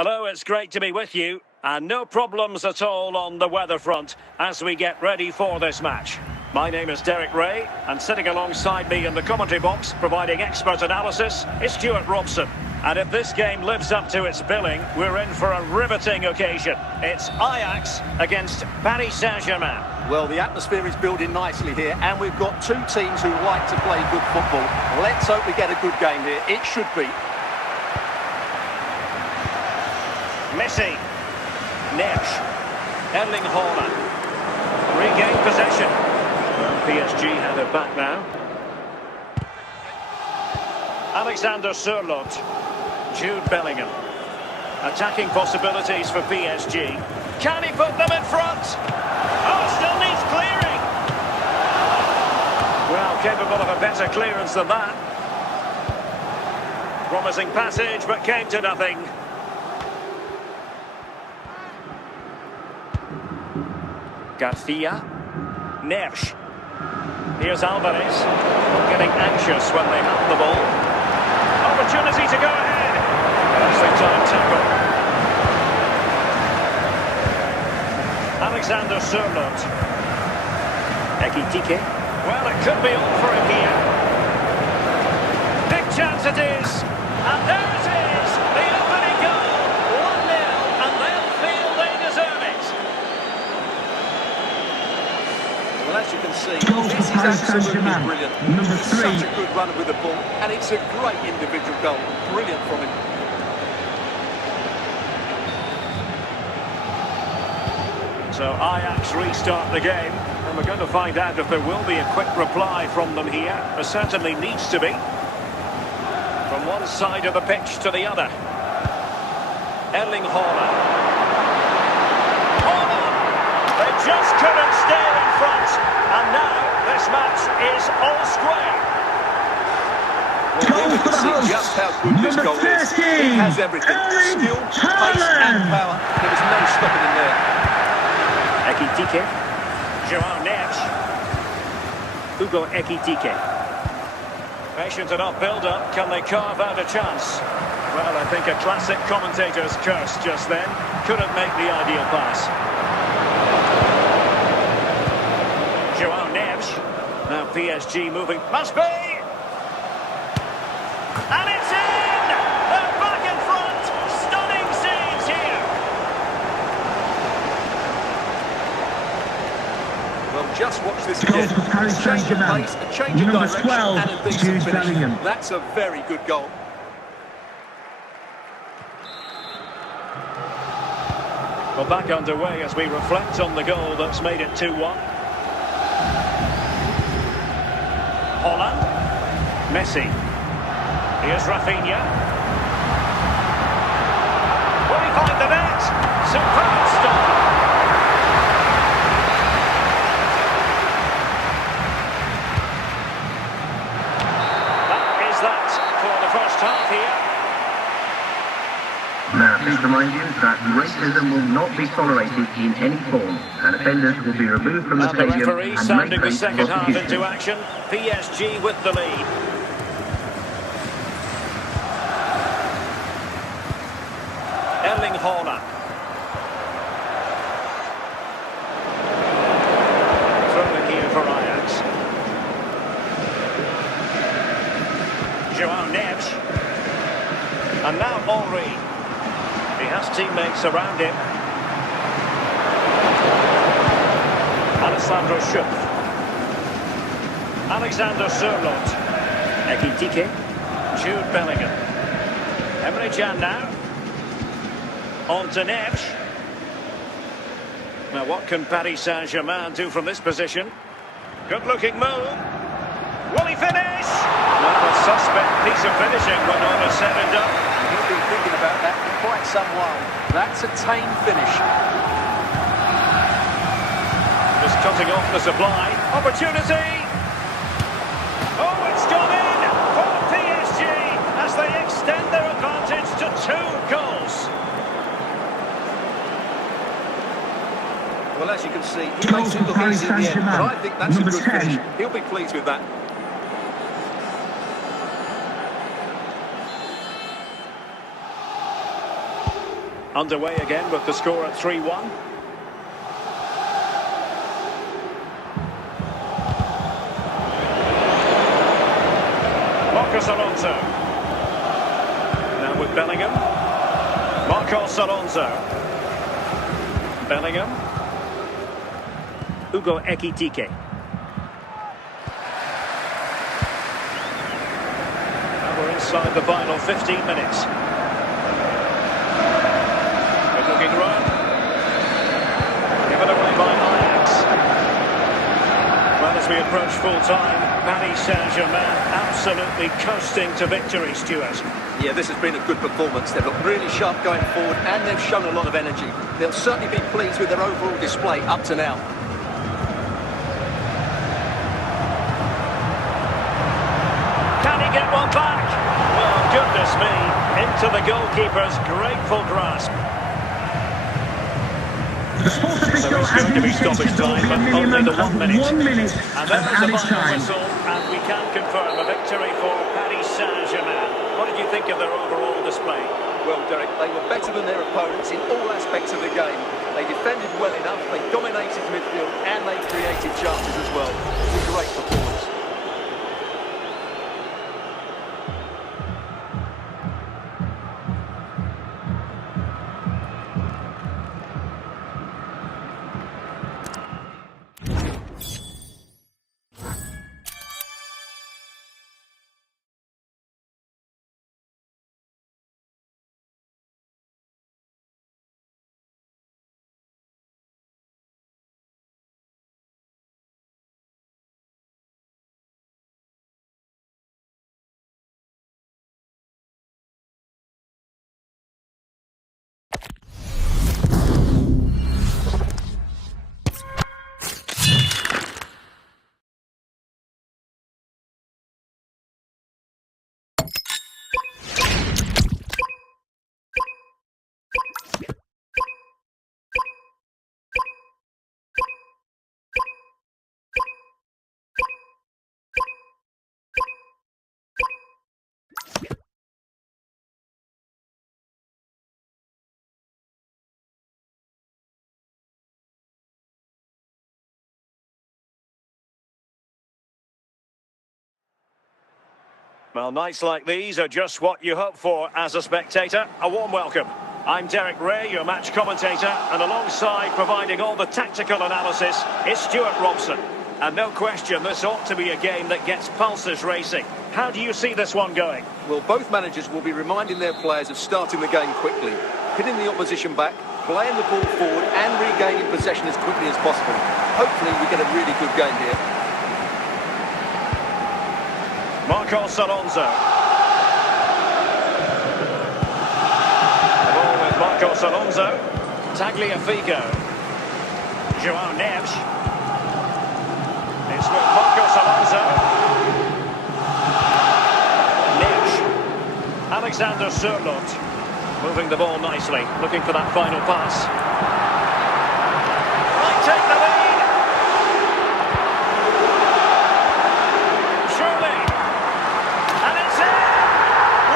Hello, it's great to be with you. And no problems at all on the weather front as we get ready for this match. My name is Derek Ray, and sitting alongside me in the commentary box, providing expert analysis, is Stuart Robson. And if this game lives up to its billing, we're in for a riveting occasion. It's Ajax against Paris Saint-Germain. Well, the atmosphere is building nicely here, and we've got two teams who like to play good football. Let's hope we get a good game here. It should be. Messi, Neves, Erling Haaland, regain possession. Well, PSG have it back now. Alexander Sørloth, Jude Bellingham. Attacking possibilities for PSG. Can he put them in front? Oh, still needs clearing. Well, capable of a better clearance than that. Promising passage, but came to nothing. Garcia, Neves. Here's Alvarez, getting anxious when they have the ball. Opportunity to go ahead. That's the time tackle. Alexander Sørloth. Ekitike. Well, it could be all for him here. Big chance it is. And there it is. The opening goal. 1-0, and they'll feel they deserve it. Well, as you can see, this is absolutely brilliant. He's such a good runner with the ball, and it's a great individual goal. Brilliant from him. So Ajax restart the game, and we're going to find out if there will be a quick reply from them here. There certainly needs to be. From one side of the pitch to the other. Erling Haaland. They just couldn't stay in front, and now this match is all square. Well, you can see just how good this goal is. It has everything. Skill, pace and power. There was no stopping him there. Ekitike. João Neves. Hugo Ekitike. Patient enough build-up. Can they carve out a chance? Well, I think a classic commentator's curse just then. Couldn't make the ideal pass. João Neves. Now PSG moving. Must be! And it's in! They're back in front! Stunning scenes here! Well, just watch this again. A change of pace, a change of direction, 12, and a decent finish. Bellingham. That's a very good goal. Well, back underway as we reflect on the goal that's made it 2-1. Haaland. Messi. Here's Rafinha. Will he find the net? Superb stop. That is that for the first half here. Now, please remind you that racism will not be tolerated in any form, and offenders will be removed from the And the stadium referee and may sounding the face second half prosecution. into action. PSG with the lead. Erling Haaland. Thrown in here for Ajax. João Neves. And now Henry. He has teammates around him. Alessandro Schupp. Alexander Sørloth. Ekitike. Jude Bellingham. Emre Can now. On to Neves. Now what can Paris Saint-Germain do from this position? Good looking move. Will he finish? Not a suspect piece of finishing when all is said and done. He's been thinking about that for quite some while. That's a tame finish. Just cutting off the supply. Opportunity! Oh, it's gone in for PSG as they extend their advantage to 2 goals. Well, as you can see, he makes it look easy in the end, but I think that's a good finish. He'll be pleased with that. Underway again with the score at 3-1. Marcos Alonso. Now with Bellingham. Marcos Alonso. Bellingham. Hugo Ekitike. And we're inside the final 15 minutes. Good looking run. Given away by Ajax. Well, as we approach full time, Paris Saint-Germain absolutely coasting to victory, Stuart. Yeah, this has been a good performance. They've looked really sharp going forward and they've shown a lot of energy. They'll certainly be pleased with their overall display up to now. Can he get one back? Well, goodness me, into the goalkeeper's grateful grasp. So it's going to be stoppage time, but only the 1 minute. And there's the final whistle, and we can confirm a victory for Paris Saint-Germain. What did you think of their overall display? Well, Derek, they were better than their opponents in all aspects of the game. They defended well enough, they dominated midfield, and they created chances as well. It was a great performance. Well, nights like these are just what you hope for as a spectator. A warm welcome. I'm Derek Ray, your match commentator, and alongside providing all the tactical analysis is Stuart Robson. And no question, this ought to be a game that gets pulses racing. How do you see this one going? Well, both managers will be reminding their players of starting the game quickly, hitting the opposition back, playing the ball forward and regaining possession as quickly as possible. Hopefully we get a really good game here. Marcos Alonso. The ball with Marcos Alonso. Tagliafico. João Neves. It's with Marcos Alonso. Neves. Alexander Sørloth. Moving the ball nicely, looking for that final pass. Might take the lead. Surely. And it's in!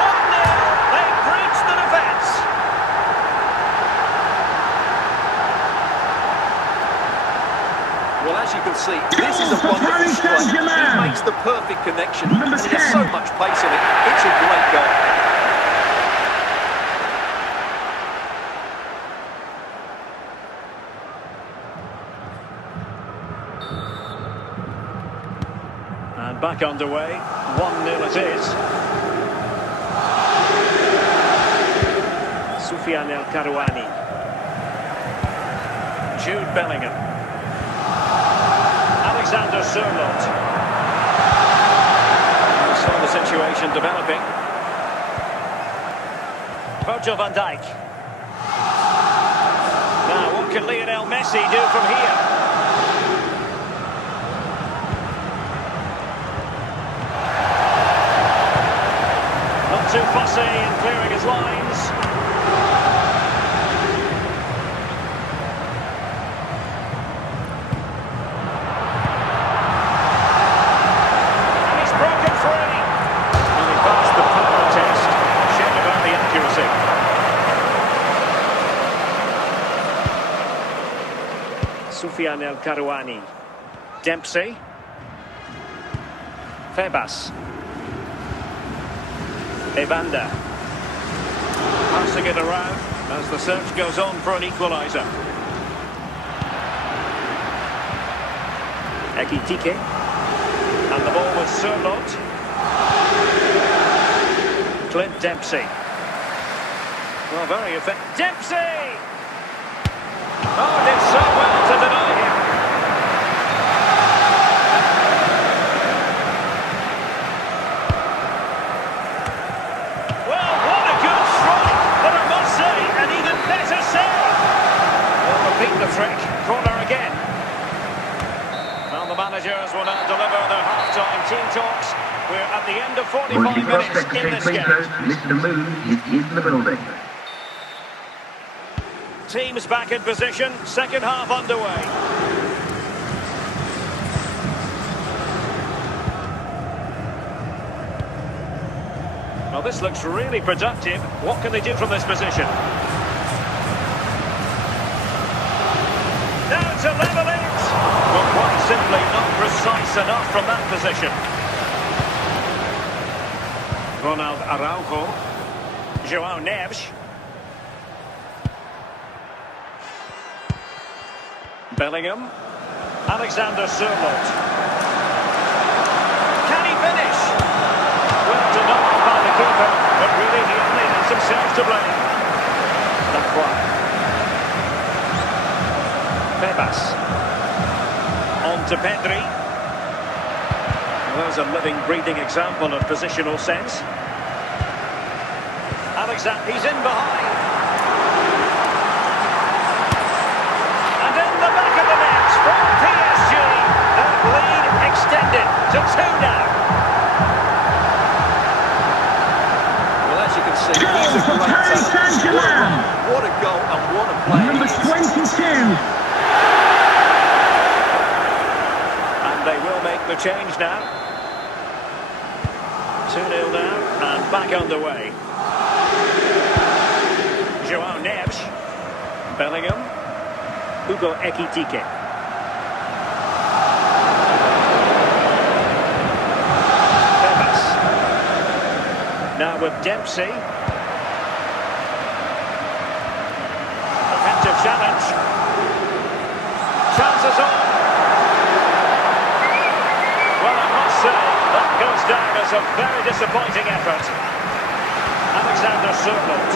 1-0. They've breached the defence. Well, as you can see, this is a wonderful strike. He makes the perfect connection, and he has so much pace in it. It's a great goal. And back underway, 1-0 it is. Soufiane El Karouani. Jude Bellingham. Alexander Sørloth. We saw the situation developing. Virgil van Dijk. Now, what can Lionel Messi do from here? Not too fussy in clearing his lines. And he's broken free. And he passed the power test. Shame about the accuracy. Soufiane El Karouani. Dempsey. Febas. Evander. Passing it around as the search goes on for an equaliser. Ekitike. And the ball with Surlot. Clint Dempsey. Well, very effective. Dempsey! Oh, did so well to deny him. Well, what a good strike, but I must say, an even better save. We'll repeat the trick. Corner again. Well, the managers will now deliver their half-time team talks. We're at the end of 45 minutes in this game. Mr. Moon is in the building. Teams back in position, second half underway. Well, this looks really productive. What can they do from this position? Now to level it! Well, quite simply not precise enough from that position. Ronald Araujo. João Neves. Bellingham. Alexander Surlot. Can he finish? Well denied by the keeper, but really he only has himself to blame. Lacroix. Febas. On to Pedri. Well, there's a living, breathing example of positional sense. Alexander, he's in behind. From PSG, that lead extended to 2 now. Well, as you can see, he's a great talent. What a goal and what a play. Number 22. And they will make the change now. 2-0 now, and back underway. João Neves. Bellingham. Hugo Ekitike. Now with Dempsey. Effective challenge. Chances on. Well, I must say, that goes down as a very disappointing effort. Alexander Surlot.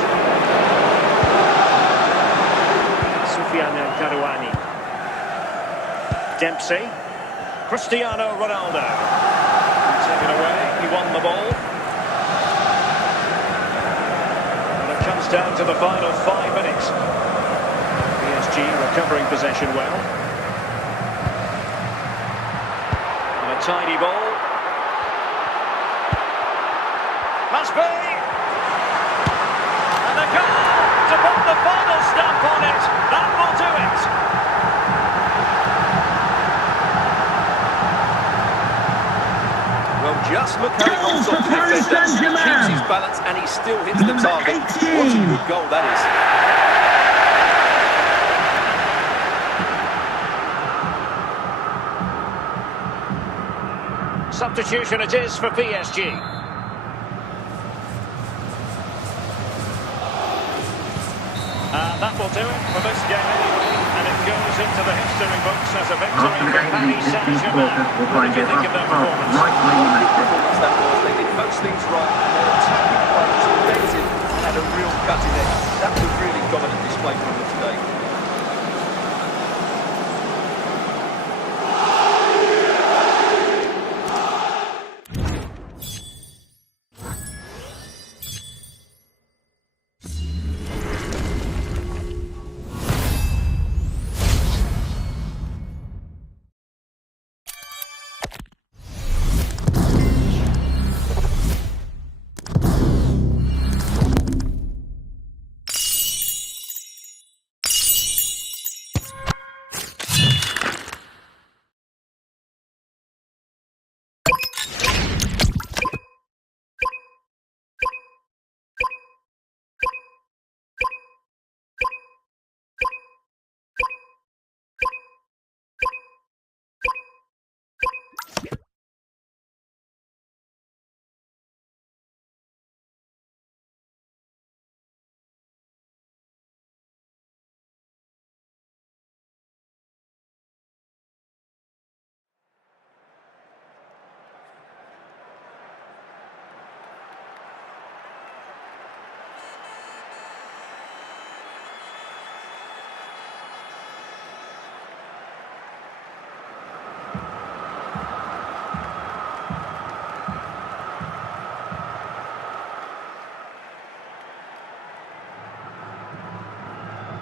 Soufiane El Karouani. Dempsey. Cristiano Ronaldo. Taken away, he won the ball. Comes down to the final 5 minutes. PSG recovering possession well. And a tidy ball. Must be! And a goal to put the final stamp on it. That will do it. Well, just look how he holds on to the defender, keeps his balance, and he still hits the target. What a good goal that is. Substitution it is for PSG. And that will do it for this game anyway. And it goes into the history books as a victory for Paris Saint-Germain. What did you think of their performance? That was. They did most things right. Their attacking play was inventive and had a real cutting edge. That was a really dominant display from them today.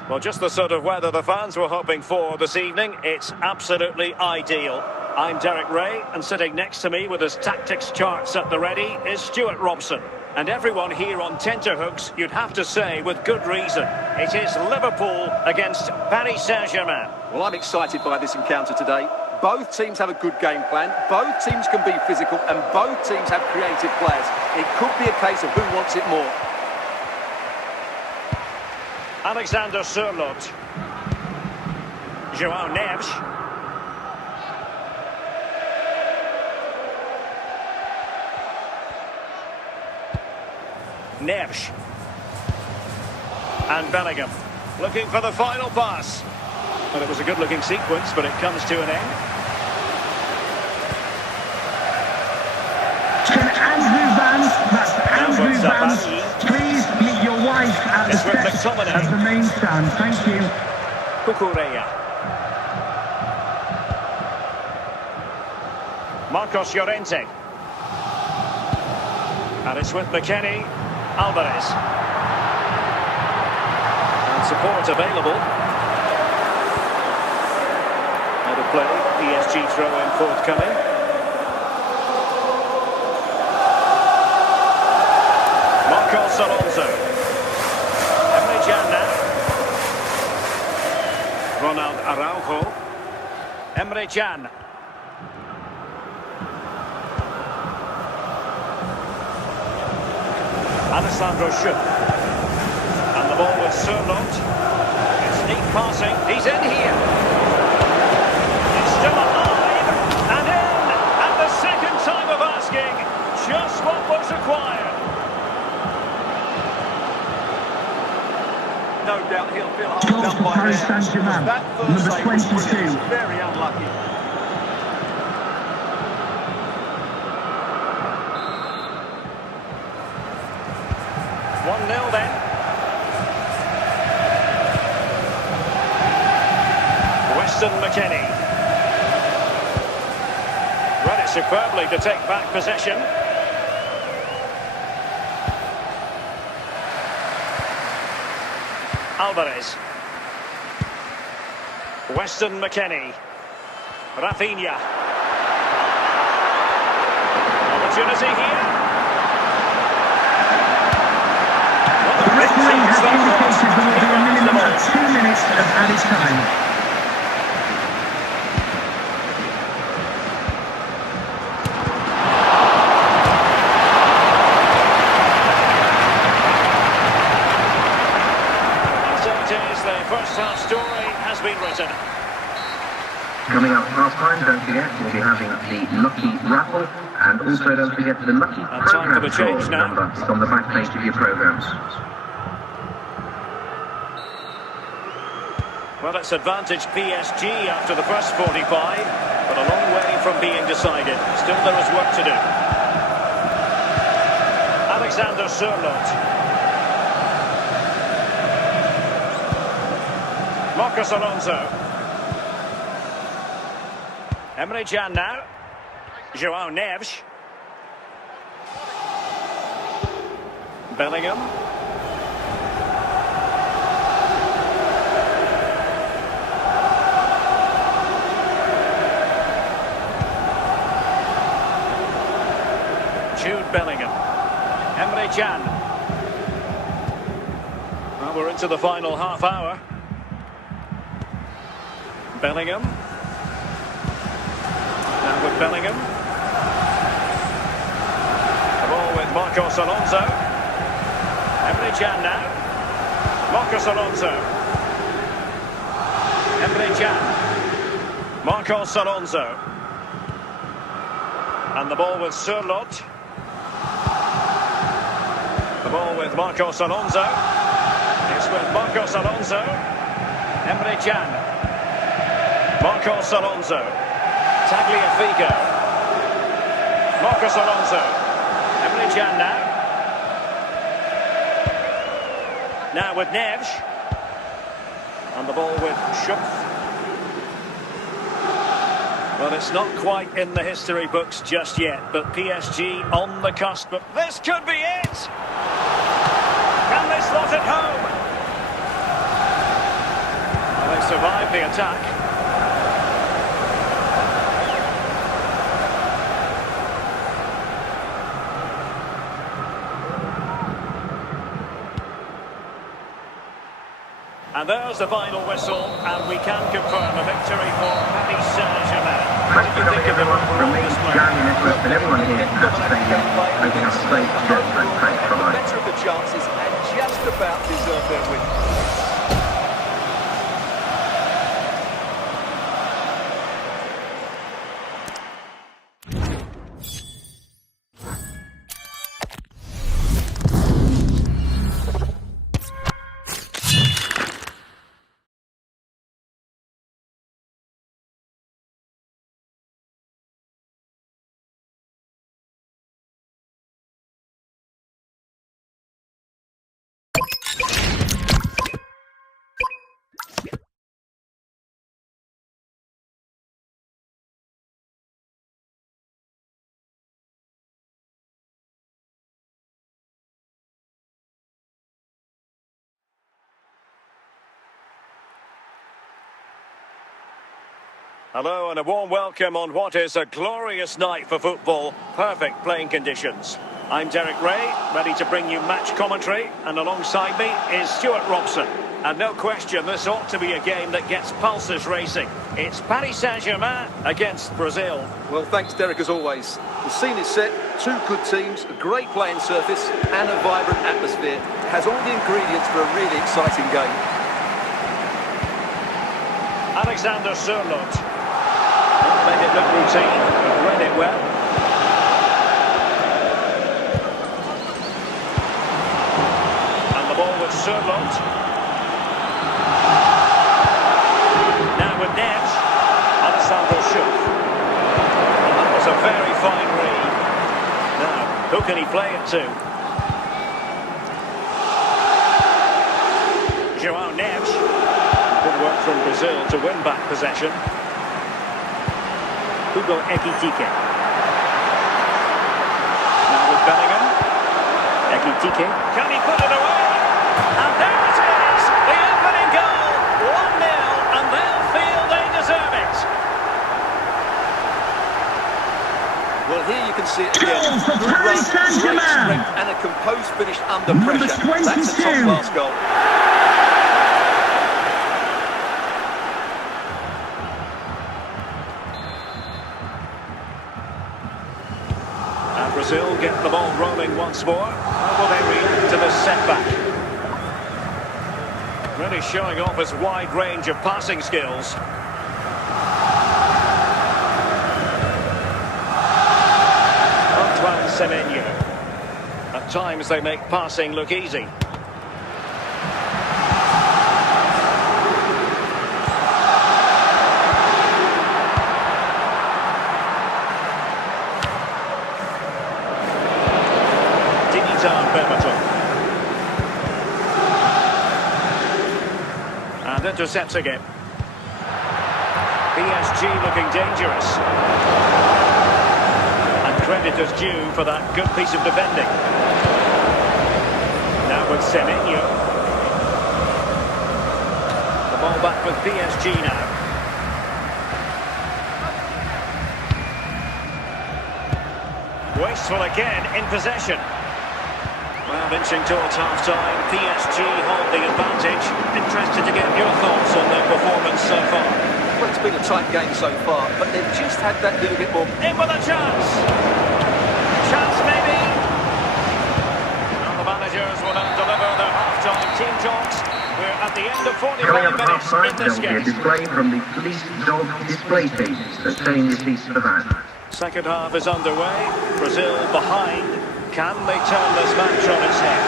Well, just the sort of weather the fans were hoping for this evening. It's absolutely ideal. I'm Derek Ray, and sitting next to me with his tactics charts at the ready is Stuart Robson. And everyone here on tenterhooks, you'd have to say with good reason. It is Liverpool against Paris Saint-Germain. Well, I'm excited by this encounter today. Both teams have a good game plan, both teams can be physical, and both teams have creative players. It could be a case of who wants it more. Alexander Sørloth. João Neves. Neves. And Bellingham. Looking for the final pass. Well, it was a good-looking sequence, but it comes to an end. Andrew Vance, please meet your wife at the steps of the main stand. Thank you. Cucurella. Marcos Llorente. And it's with McKennie. Alvarez. And support available. Out of play. PSG throw-in forthcoming. Marcos Alonso. Emre Can now. Ronald Araujo. Emre Can. Alessandro Schüpp. And the ball with Sørloth. It's neat passing. He's in here. It's still alive. And in. At the second time of asking. Just what was required. No doubt he'll feel hard done by Paris there. Saint-Germain, That first number save was 22. brilliant. Very unlucky. One 0 then. Weston McKennie. Read it superbly to take back possession. Alvarez. Weston McKennie. Rafinha. Opportunity here. The referee has indicated there will be a minimum of 2 minutes of added time. First half story has been written. Coming up half-time, don't forget, we'll be having the Lucky Raffle, and also don't forget the Lucky time for the Programme change now. number on the back page of your programmes. Well, it's advantage PSG after the first 45, but a long way from being decided. Still there is work to do. Alexander Sørloth. Marcos Alonso. Emre Can now. João Neves. Bellingham. Jude Bellingham. Emre Can. Well, we're into the final half hour. Bellingham. Now with Bellingham. The ball with Marcos Alonso. Emre Can now. Marcos Alonso. Emre Can. Marcos Alonso. And the ball with Sørloth. The ball with Marcos Alonso. It's with Marcos Alonso. Emre Can. Marcos Alonso. Tagliafico. Marcos Alonso. Emre Can now. Now with Neves. And the ball with Schüpp. Well, it's not quite in the history books just yet, but PSG on the cusp. But this could be it! Can they slot it home? They survived the attack. And there's the final whistle, and we can confirm a victory for Paris Saint-Germain. What Thank do you, you think of the from me, overall display? Jan, and everyone here at the stadium, making us safe to get that great try. Better of the chances and just about deserve their win. Hello and a warm welcome on what is a glorious night for football. Perfect playing conditions. I'm Derek Ray, ready to bring you match commentary, and alongside me is Stuart Robson. And no question, this ought to be a game that gets pulses racing. It's Paris Saint-Germain against Brazil. Well, thanks, Derek, as always. The scene is set, two good teams, a great playing surface and a vibrant atmosphere. It has all the ingredients for a really exciting game. Alexander Sørloth. Made it look routine, but read it well. And the ball with Sørloth. Now with net, Alexander Sørloth. That was a very fine read. Now, who can he play it to? João Neves. Good work from Brazil to win back possession. Hugo Ekitike. Now with Bellingham. Ekitike. Can he put it away? And there it is! The opening goal! 1-0, and they'll feel they deserve it. Well, here you can see it again. Goal for Good Paris run, great Saint-Germain. strength and a composed finish under Number pressure. That's a 22. top-class goal. Brazil get the ball rolling once more. How will they react to this setback? Really showing off his wide range of passing skills. Antoine Semenyo. At times they make passing look easy. And intercepts again. PSG looking dangerous. And credit is due for that good piece of defending. Now with Semenyo. The ball back with PSG now. Wasteful again in possession. Well, inching towards half-time, PSG hold the advantage. Interested to get your thoughts on their performance so far. Well, it's been a tight game so far, but they've just had that little bit more. In with a chance. Chance maybe. And the managers will now deliver their half-time team talks. We're at the end of 45 Coming up at minutes half-time, in there this will be a game. display from the police dog display team, so stay in your seats for that. Second half is underway. Brazil behind. Can they turn this match on its head?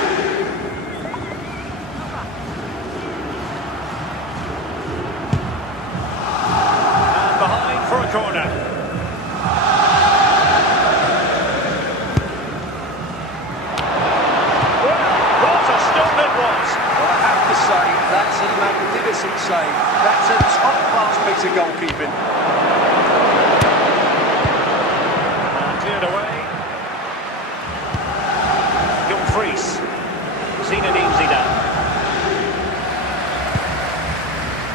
And behind for a corner. Well, what a stop it was. Well, I have to say, that's a magnificent save. That's a top-class piece of goalkeeping. And cleared away. Zinedine Zidane.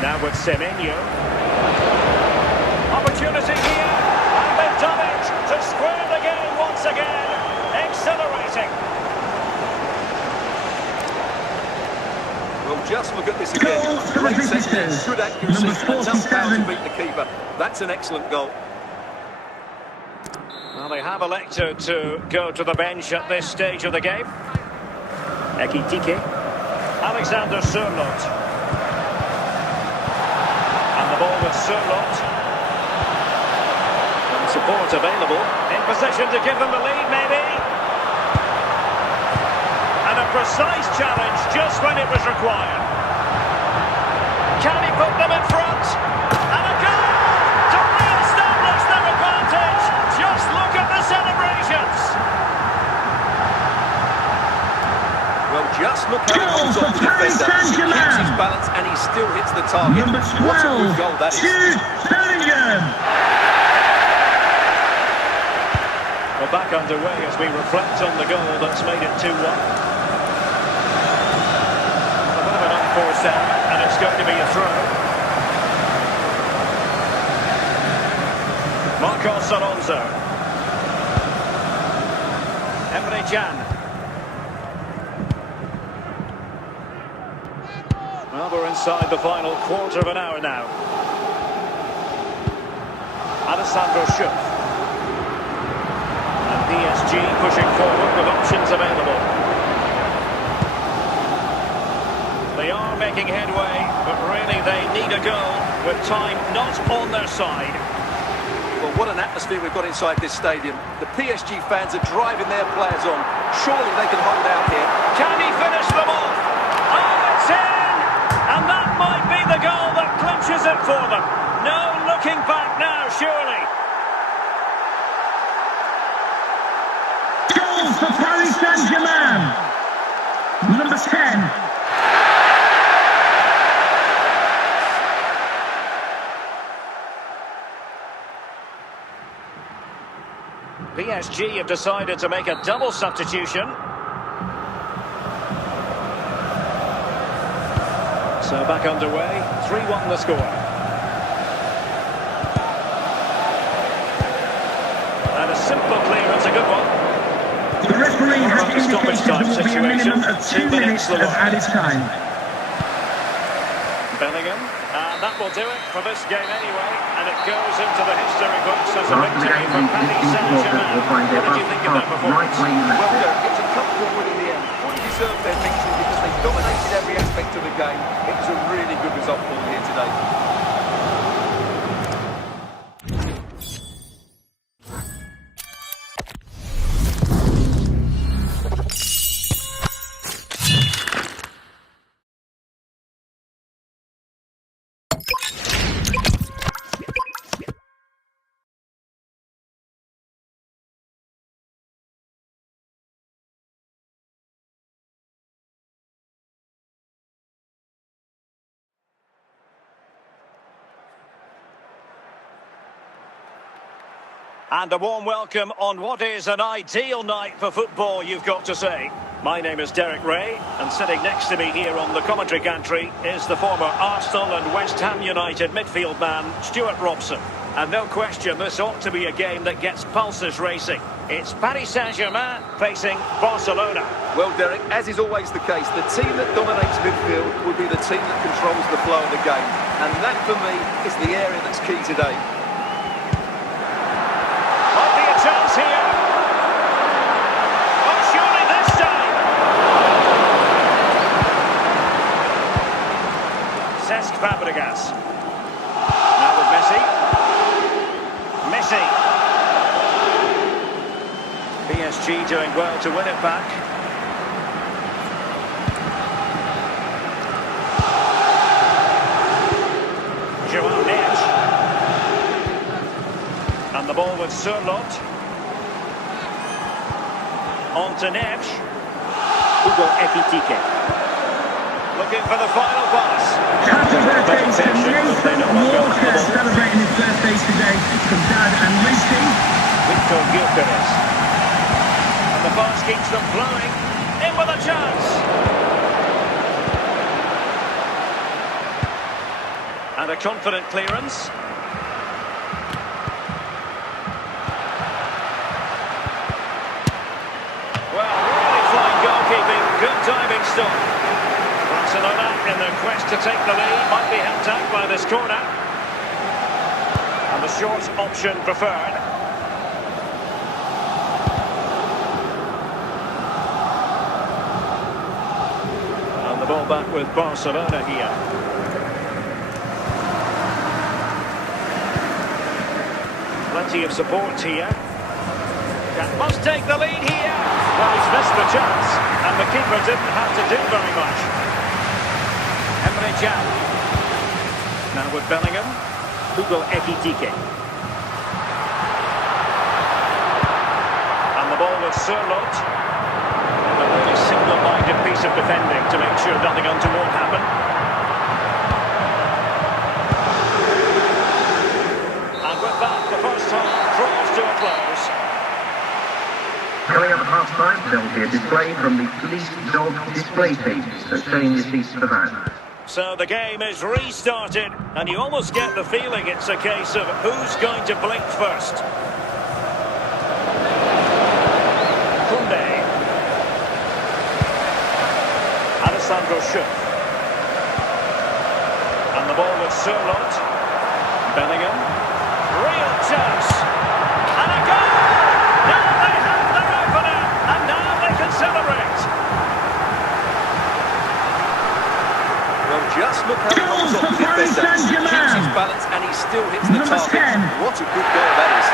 Now with Semenyo. Opportunity here, and they've done it to square the game once again. Exhilarating. Well, just look at this again. Goal for the Great visitors. technique, good accuracy, Number enough power to 47. beat the keeper. That's an excellent goal. Well, they have elected to go to the bench at this stage of the game. Ekitike. Alexander Sørloth. And the ball with Sørloth. And support available. In position to give them the lead, maybe. And a precise challenge just when it was required. Can he put them in front? And a goal to re-establish their advantage. Just look at the celebrations. Well, just look how he Goal holds for on to the Paris defender. He Saint-Germain. keeps his balance and he still hits the target. Number What a good 12, goal that is. Jude Bellingham. We're back underway as we reflect on the goal that's made it 2-1. A bit of an unforced error, and it's going to be a throw. Marcos Alonso. Emre Can. Well, we're inside the final quarter of an hour now. Alessandro Schupp. And PSG pushing forward with options available. They are making headway, but really they need a goal with time not on their side. Well, what an atmosphere we've got inside this stadium. The PSG fans are driving their players on. Surely they can hold out here. Can he finish them off? Oh, it's in! And that might be the goal that clinches it for them. No looking back now, surely. Goal for Paris Saint-Germain. Number 10. PSG have decided to make a double substitution. So back underway, 3-1 the score. And a simple clearance, a good one. The referee has From the stoppage indicated time there will be a minimum of 2 minutes the of lot. added time. Bellingham, and that will do it for this game anyway, and it goes into the history books as a After the victory game, for the Paris supporters Saint-Germain. will find their What did you think of that path right performance? where you left Well, it. it was a comfortable win in the end. Fully deserved their victory because they dominated every aspect of the game. It was a really good result for them here today. And a warm welcome on what is an ideal night for football, you've got to say. My name is Derek Ray, and sitting next to me here on the commentary gantry is the former Arsenal and West Ham United midfield man, Stuart Robson. And no question, this ought to be a game that gets pulses racing. It's Paris Saint-Germain facing Barcelona. Well, Derek, as is always the case, the team that dominates midfield will be the team that controls the flow of the game. And that, for me, is the area that's key today. Might be a chance here. Oh, surely this time. Cesc Fabregas. Now with Messi. Messi. PSG doing well to win it back. Joao Neves. And the ball with Sørloth. On to Neves. Hugo Ekitike. Looking for the final pass. Happy birthday to Nathan Walker, celebrating his birthday today from Dad and Lucy. Victor Gyökeres. And the pass keeps them flowing. In with a chance. And a confident clearance. Well, really fine goalkeeping. Good diving stop. Barcelona in their quest to take the lead might be helped out by this corner. And the short option preferred. And the ball back with Barcelona here. Plenty of support here. That must take the lead here. Well, he's missed the chance, and the keeper didn't have to do very much. Emre Can. Now with Bellingham. Hugo Ekitike. And the ball with Sørloth. A really single-minded piece of defending to make sure nothing untoward happened. And with that, the first half draws to a close. Coming up at half-time, there will be a display from the police dog display team, so stay in your seats for that. So the game is restarted, and you almost get the feeling it's a case of who's going to blink first. Koundé. Alessandro Schuff. And the ball with Sørloth. Bellingham. Real chance. And a goal! Now they have their opener, and now they can celebrate. Well, just look how he holds on to the defender, keeps his balance, and he still hits the target. What a good goal that is.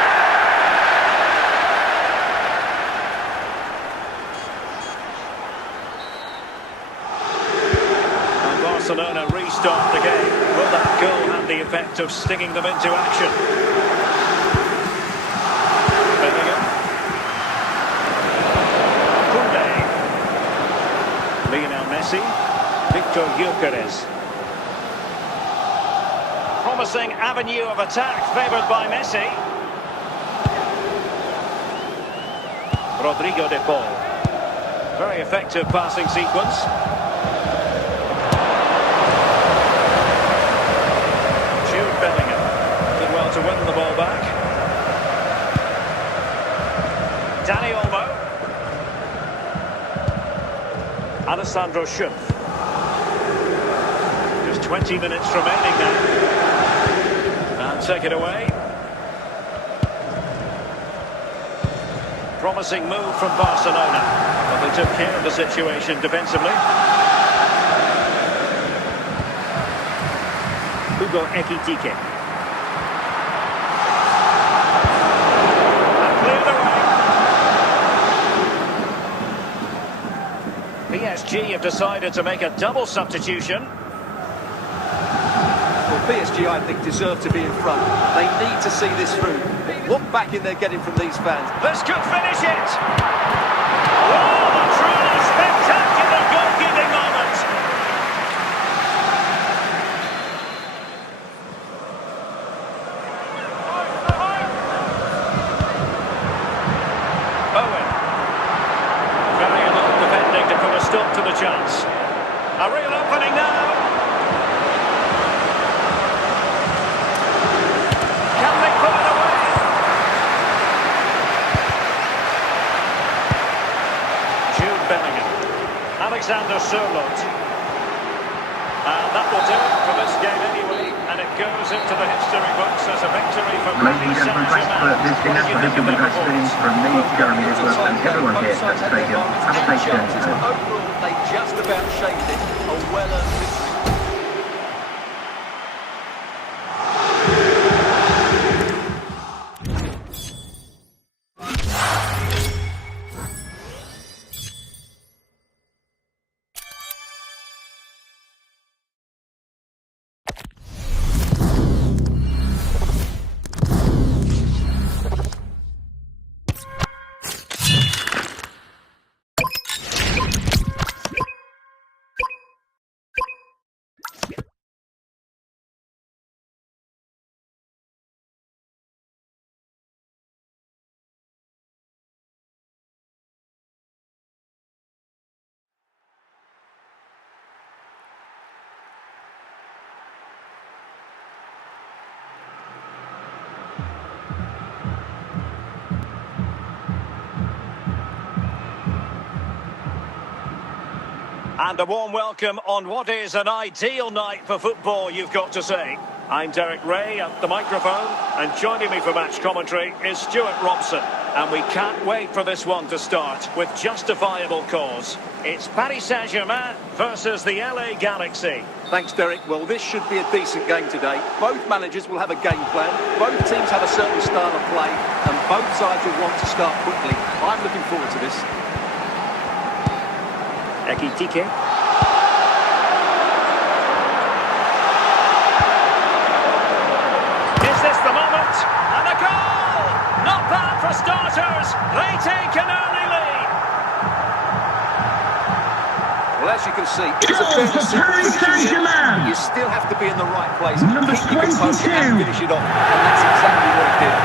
And Barcelona restart the game. Will that goal have the effect of stinging them into action? Bellingham. Koundé. Lionel Messi. Victor Gyökeres. Promising avenue of attack favoured by Messi. Rodrigo de Paul. Very effective passing sequence. Jude Bellingham did well to win the ball back. Dani Olmo. Alessandro Schuff. 20 minutes remaining now. And take it away. Promising move from Barcelona. But they took care of the situation defensively. Hugo Ekitike. And cleared away. PSG have decided to make a double substitution. PSG, I think, deserve to be in front. They need to see this through. What backing they're getting from these fans. This could finish it! Oh, a truly spectacular goalkeeping moment! Owen. Very little defending to put a stop to the chance. A real opening now. Alexander Sørloth. And that will do it for this game anyway. And it goes into the history books as a victory for Ladies and gentlemen, thanks for this dinner. I hope you'll be best feelings from me, Jeremy Edwards, and everyone here at the stadium. Have a safe journey. Overall, they just about shaped it. A well-earned victory. And a warm welcome on what is an ideal night for football, you've got to say. I'm Derek Ray at the microphone, and joining me for match commentary is Stuart Robson. And we can't wait for this one to start with justifiable cause. It's Paris Saint-Germain versus the LA Galaxy. Thanks, Derek. Well, this should be a decent game today. Both managers will have a game plan. Both teams have a certain style of play, and both sides will want to start quickly. I'm looking forward to this. Ekitike. Is this the moment? And a goal! Not bad for starters. They take an early lead. Well, as you can see, it's a fairly simple finish here, but you still have to be in the right place. Number Keep your composure 22. and finish it off. And that's exactly what he did.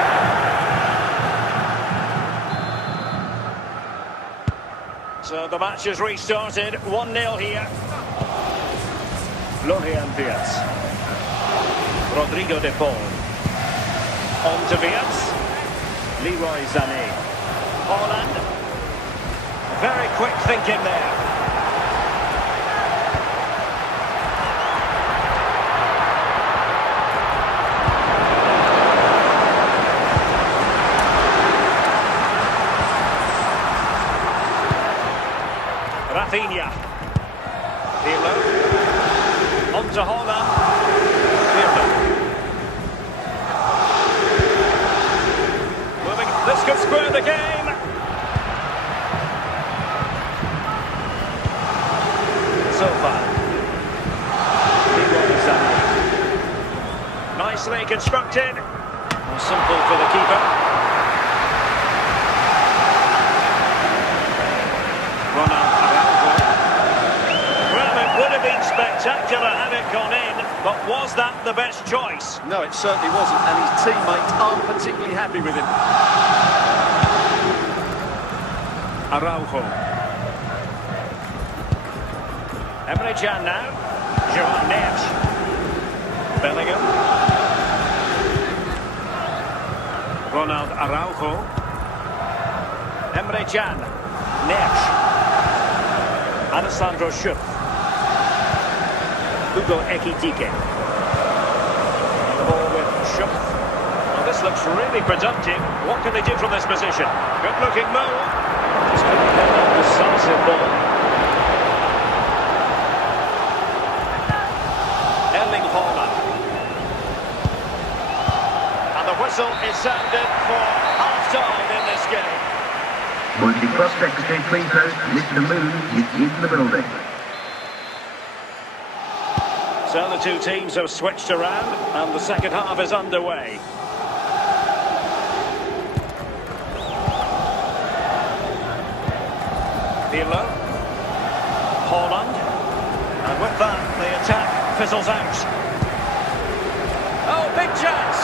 So the match has restarted, 1-0 here. Florian Wirtz. Rodrigo de Paul. On to Wirtz. Leroy Sané. Holland. Very quick thinking there. Rafinha. Pirlo. On to Holland. Pirlo. Moving. This could square the game. So far. Leroy Sané. Nicely constructed. Simple for the keeper. Spectacular had it gone in, but was that the best choice? No, it certainly wasn't, and his teammates aren't particularly happy with him. Araujo. Emre Can now. Joao Neves. Bellingham. Ronald Araujo. Emre Can. Neves. Alessandro Schupp. Hugo Ekitike. The ball with Schupp. Well, this looks really productive. What can they do from this position? Good looking move. Just couldn't get that decisive ball. Erling Haaland. And the whistle is sounded for half-time in this game. Multi-cross secretary, please note, Mr. Moon is in the building. So the two teams have switched around and the second half is underway. Pirlo. Holland. And with that, the attack fizzles out. Oh, big chance!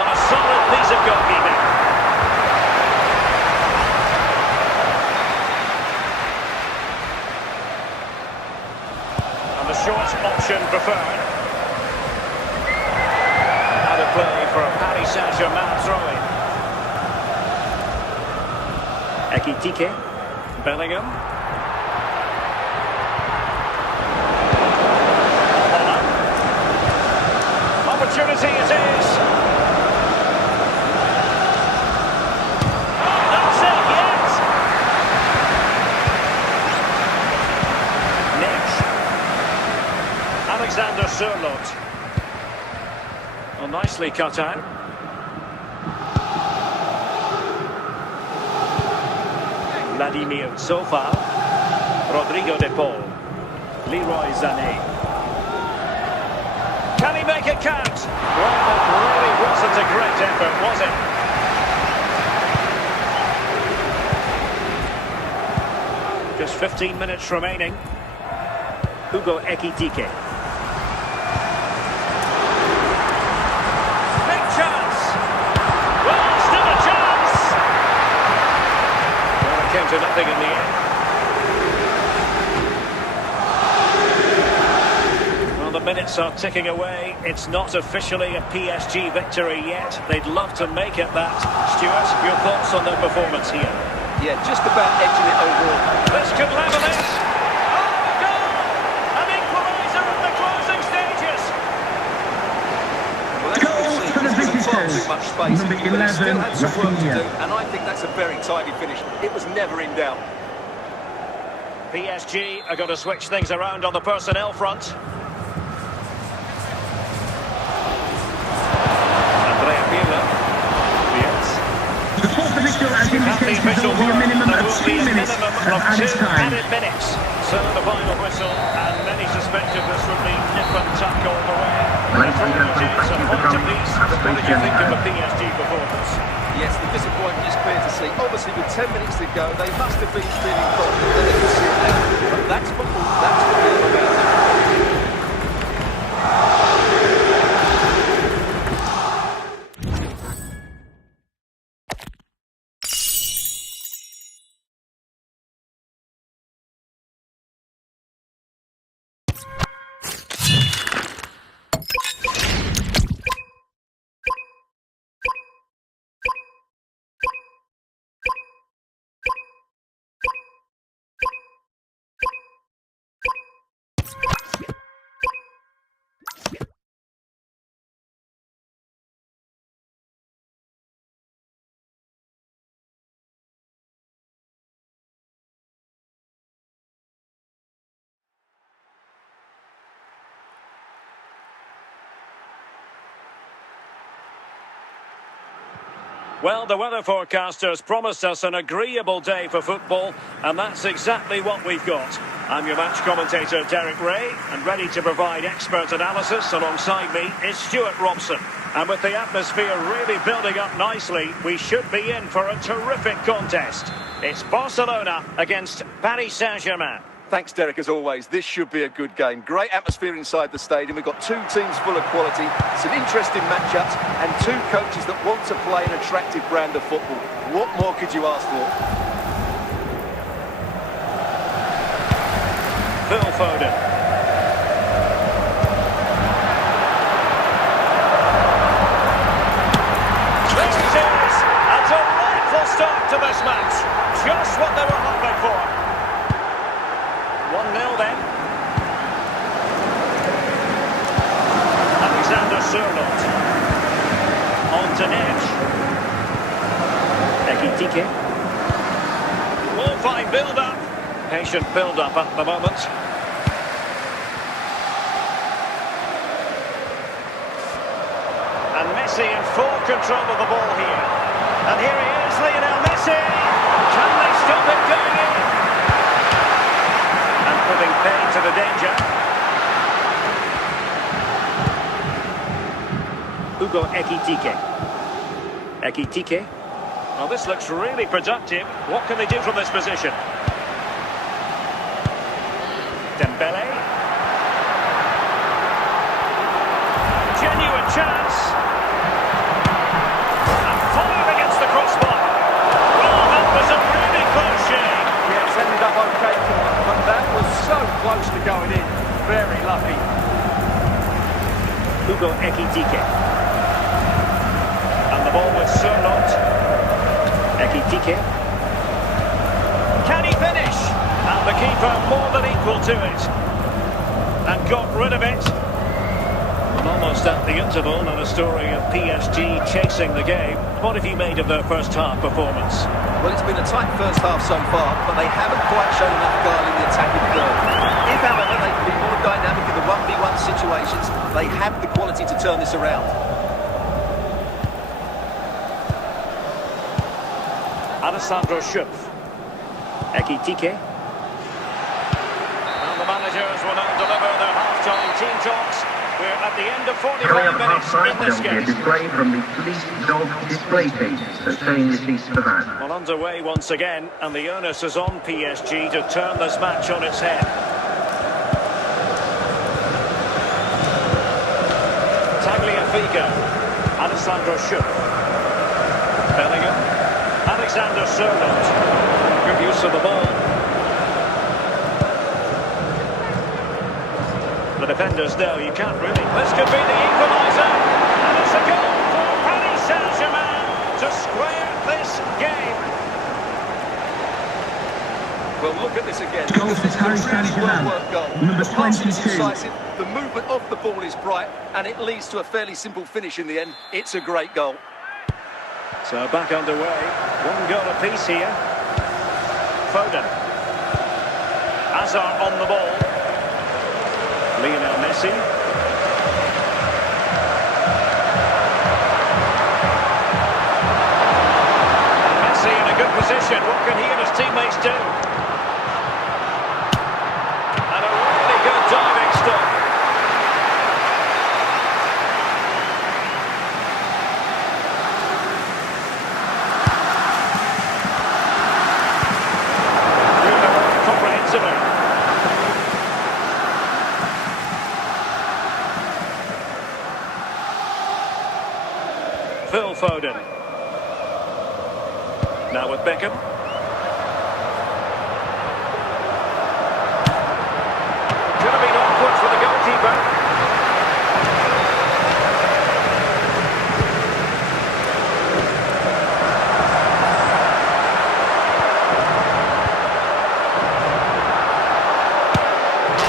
On a solid piece of goalkeeping. Short option preferred. Out of play for a Paris Saint-Germain throw-in. Ekitike. Bellingham. Holland. Opportunity it is. That's it, yes! Next. Alexander Sørloth. Well, nicely cut out. Vladimir Sofal. Rodrigo de Paul. Leroy Sané. Can he make it count? Well, that really wasn't a great effort, was it? Just 15 minutes remaining. Hugo Ekitike. Big chance! Well, still a chance! Well, it came to nothing in the end. Well, the minutes are ticking away. It's not officially a PSG victory yet. They'd love to make it that. Stuart, your thoughts on their performance here? Yeah, just about edging it overall. This could level it. Oh, goal! An equaliser in the closing stages. Well, Goal for the visitors. Too much space, Number but he still 11, had some work to Rafinha. do, and I think that's a very tidy finish. It was never in doubt. PSG are going to switch things around on the personnel front. Andrea Pirlo. Yes. The fourth official has indicated there will be a minimum of 2 minutes of added time. Minutes. So the final whistle, and many suspected this would be different tuck all the way. Ladies and gentlemen, thank you for coming. Have a What great did you think of the journey. PSG performance? Yes, the disappointment is clear to see. Obviously, with 10 minutes to go, they must have been feeling confident that they could see it now. But that's football. That's what we're all about. Well, the weather forecasters promised us an agreeable day for football, and that's exactly what we've got. I'm your match commentator, Derek Ray, and ready to provide expert analysis alongside me is Stuart Robson. And with the atmosphere really building up nicely, we should be in for a terrific contest. It's Barcelona against Paris Saint-Germain. Thanks, Derek, as always. This should be a good game. Great atmosphere inside the stadium. We've got two teams full of quality, some interesting matchups, and two coaches that want to play an attractive brand of football. What more could you ask for? Phil Foden. This is a delightful start to this match. Just what they were hoping for. 1-0 then. Alexander Sørloth. On to Nedge. Ekitike. Oh, fine build-up. Patient build-up at the moment. And Messi in full control of the ball here. And here he is, Lionel Messi. Can they stop it going in? And putting pain to the danger. Hugo Ekitike. Ekitike. Well, this looks really productive. What can they do from this position? Dembele. Genuine chance. And fired against the crossbar. Well, that was a really close shave. Yeah, it's ended up okay for them, but that was so close to going in. Very lucky. Hugo Ekitike. And the ball with Sørloth. Ekitike. Can he finish? And the keeper more than equal to it. And got rid of it. And almost at the interval, and a story of PSG chasing the game. What have you made of their first half performance? Well, it's been a tight first half so far, but they haven't quite shown enough guile in the attacking third. If, however, they can be more dynamic in the 1v1 situations, they have the quality to turn this around. Alessandro Schöpf. Ekitike. And the managers will now deliver their half-time team talks. We're at the end of Coming 45 up at minutes half-time, in there this will be a game. display from the police dog display cages, so stay in your seats for that. Well, underway once again, and the onus is on PSG to turn this match on its head. Tagliafico. Alessandro Schöpf. Bellingham. Alexander Sørloth. Good use of the ball. The defenders know you can't really. This could be the equaliser. And it's a goal for Paris Saint-Germain to square this game. Well, look at this again. Goal Because for this is a Paris really Saint-Germain. well-worked goal. Number The passing is 22. incisive, the movement off the ball is bright, and it leads to a fairly simple finish in the end. It's a great goal. So back underway. One goal apiece here. Foden. Hazard on the ball. Lionel Messi. And Messi in a good position. What can he and his teammates do? And a really good diving stop. Comprehensively. Phil Foden. Now with Beckham. Could have been awkward for the goalkeeper.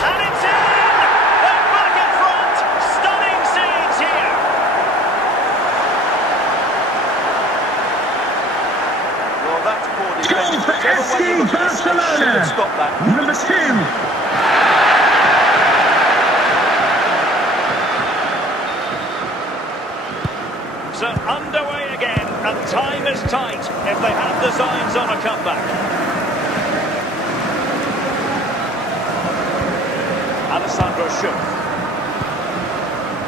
And it's in! They're back in front! Stunning scenes here! Well, that's poor Goal defending. for Whichever way you look at this, they should have Barcelona. stopped that. Number 2. So underway again, and time is tight if they have designs on a comeback. Alessandro Schupp.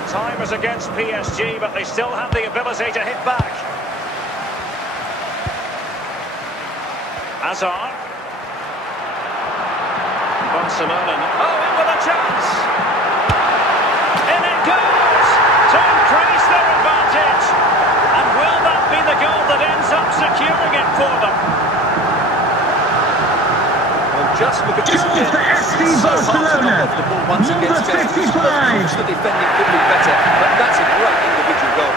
Time is against PSG, but they still have the ability to hit back. Hazard. Barcelona. Oh, in with a chance! In it goes! To increase their advantage! And will that be the goal that ends up securing it for them? Well, just look at this Goal again. for FC So hard to Barcelona. knock off the ball once it Number gets going. 55. Of course, the defending could be better, but that's a great individual goal.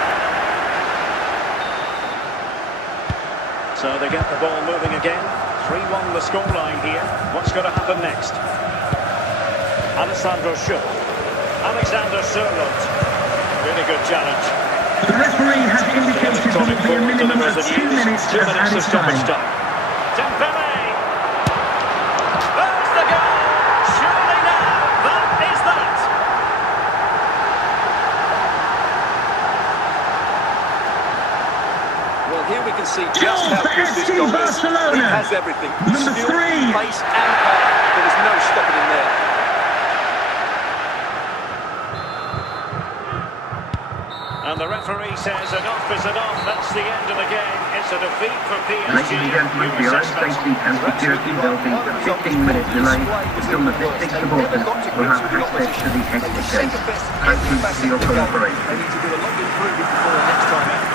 So they get the ball moving again. 3-1 the scoreline here. What's going to happen next? Alessandro Schupp. Alexander Sørloth. Really good challenge. The referee has indicated there will be a minimum of 2 minutes of added stoppage time. time. Dembele. There's the goal. Surely now, that is that. Well, here we can see just Goal how for good this FC goal is. Barcelona. He has everything. Number Skill, 3. pace and power. There is no stopping him there. And the referee says enough is enough. That's the end of the game. It's a defeat for PSG. Ladies and gentlemen, for your own safety and security, there will be a 15-minute delay until the district supporters will have access to the exit gate. Thank you for your They cooperation. need to do a lot of improvement before the next time out.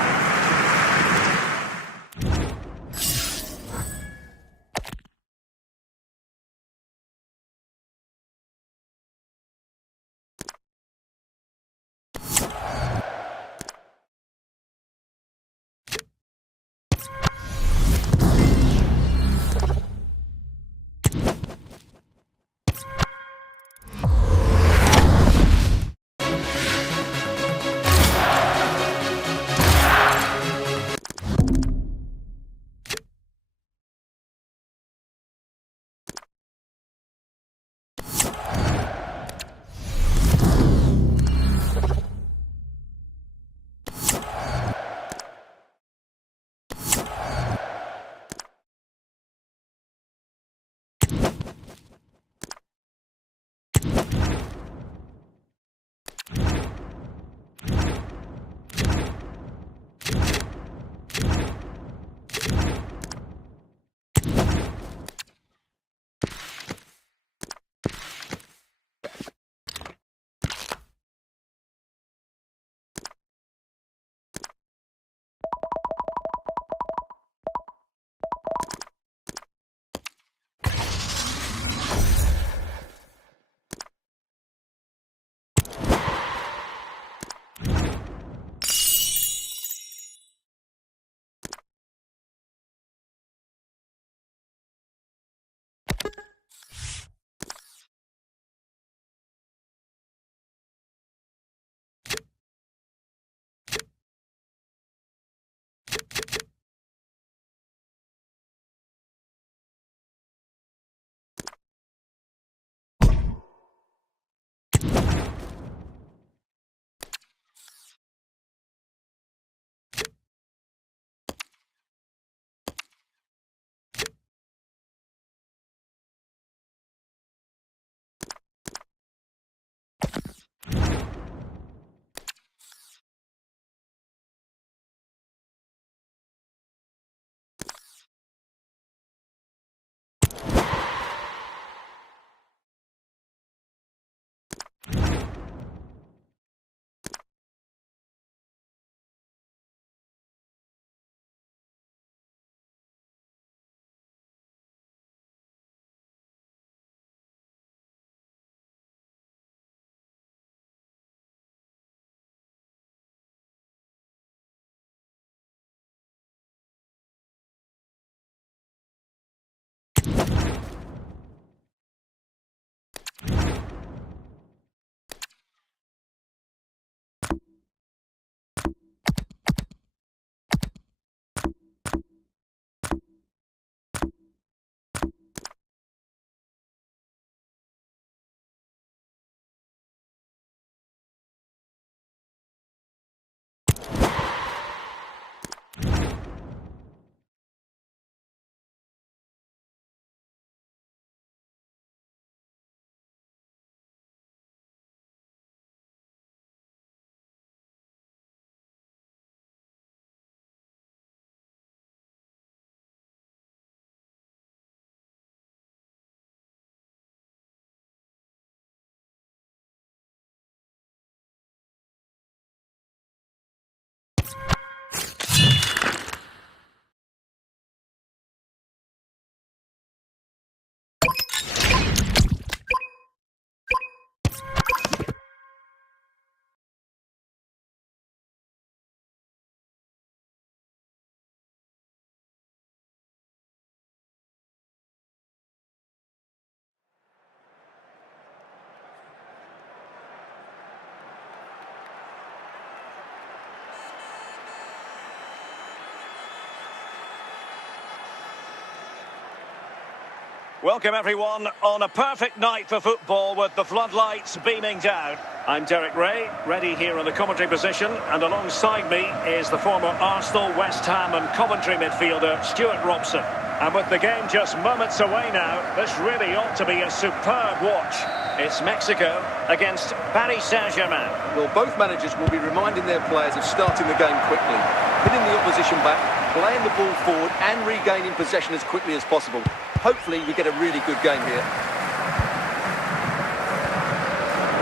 Welcome everyone on a perfect night for football with the floodlights beaming down. I'm Derek Ray, ready here in the commentary position, and alongside me is the former Arsenal, West Ham and Coventry midfielder Stuart Robson. And with the game just moments away now, this really ought to be a superb watch. It's Mexico against Paris Saint-Germain. Well, both managers will be reminding their players of starting the game quickly, pinning the opposition back, playing the ball forward and regaining possession as quickly as possible. Hopefully we get a really good game here.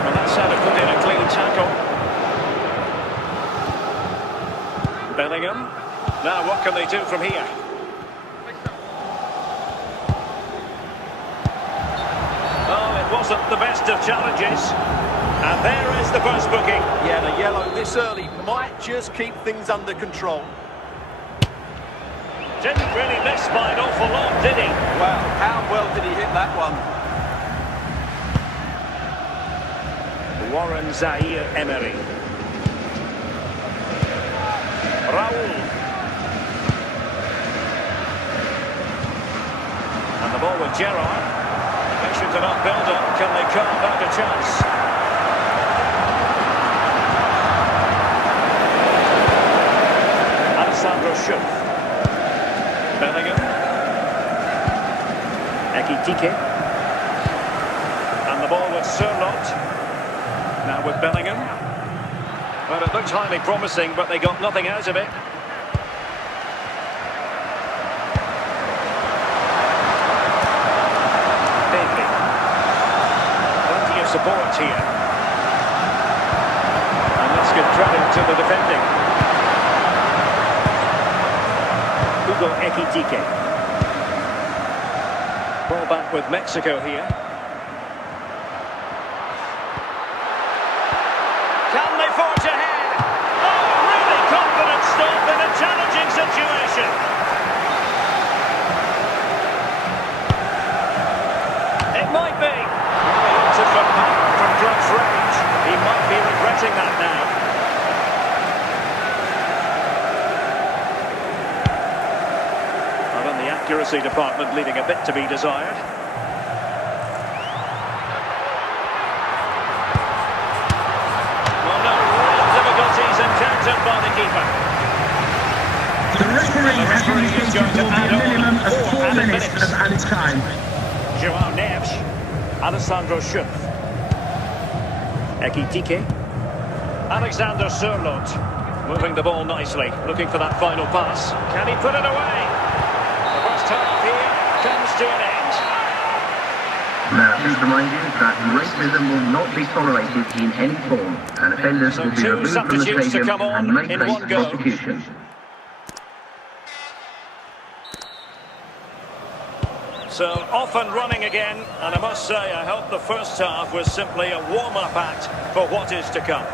Well, that's how to put in a clean tackle. Bellingham. Now what can they do from here? Oh, it wasn't the best of challenges. And there is the first booking. Yeah, the yellow this early might just keep things under control. Didn't really miss by an awful lot, did he? Wow, how well did he hit that one? Warren Zaire-Emery. Raul. And the ball with Gerrard. Patient enough build-up. Can they carve out a chance? Alessandro Schuff. Bellingham. Ekitike. And the ball with Sørloth. Now with Bellingham. Well, it looked highly promising, but they got nothing out of it. Pedri. Plenty of support here. And let's give credit to the defending. Ekitike. Ball back with Mexico here. Can they forge ahead? Oh, really confident stop in a challenging situation. It might be. He opted for power from close range. He might be regretting that now. Accuracy department leaving a bit to be desired. Well, no real difficulties encountered by the keeper. The referee has indicated there will be a minimum of 4 minutes of added time. João Neves. Alessandro Schuff. Ekitike. Alexander Sørloth. Moving the ball nicely, looking for that final pass. Can he put it away? Half here comes to an end. Now, please remind you that racism will not be tolerated in any form, and offenders will be removed from the stadium and may face prosecution. So off and running again, and I must say I hope the first half was simply a warm-up act for what is to come.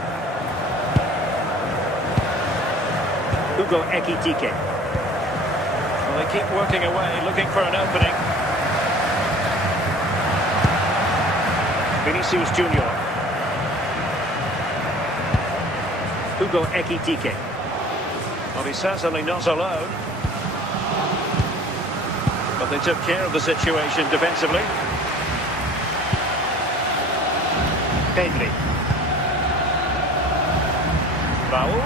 Hugo Ekitike. Well, they keep working away, looking for an opening. Vinicius Junior. Hugo Ekitike. Well, he's certainly not alone. But they took care of the situation defensively. Pedri. Raul.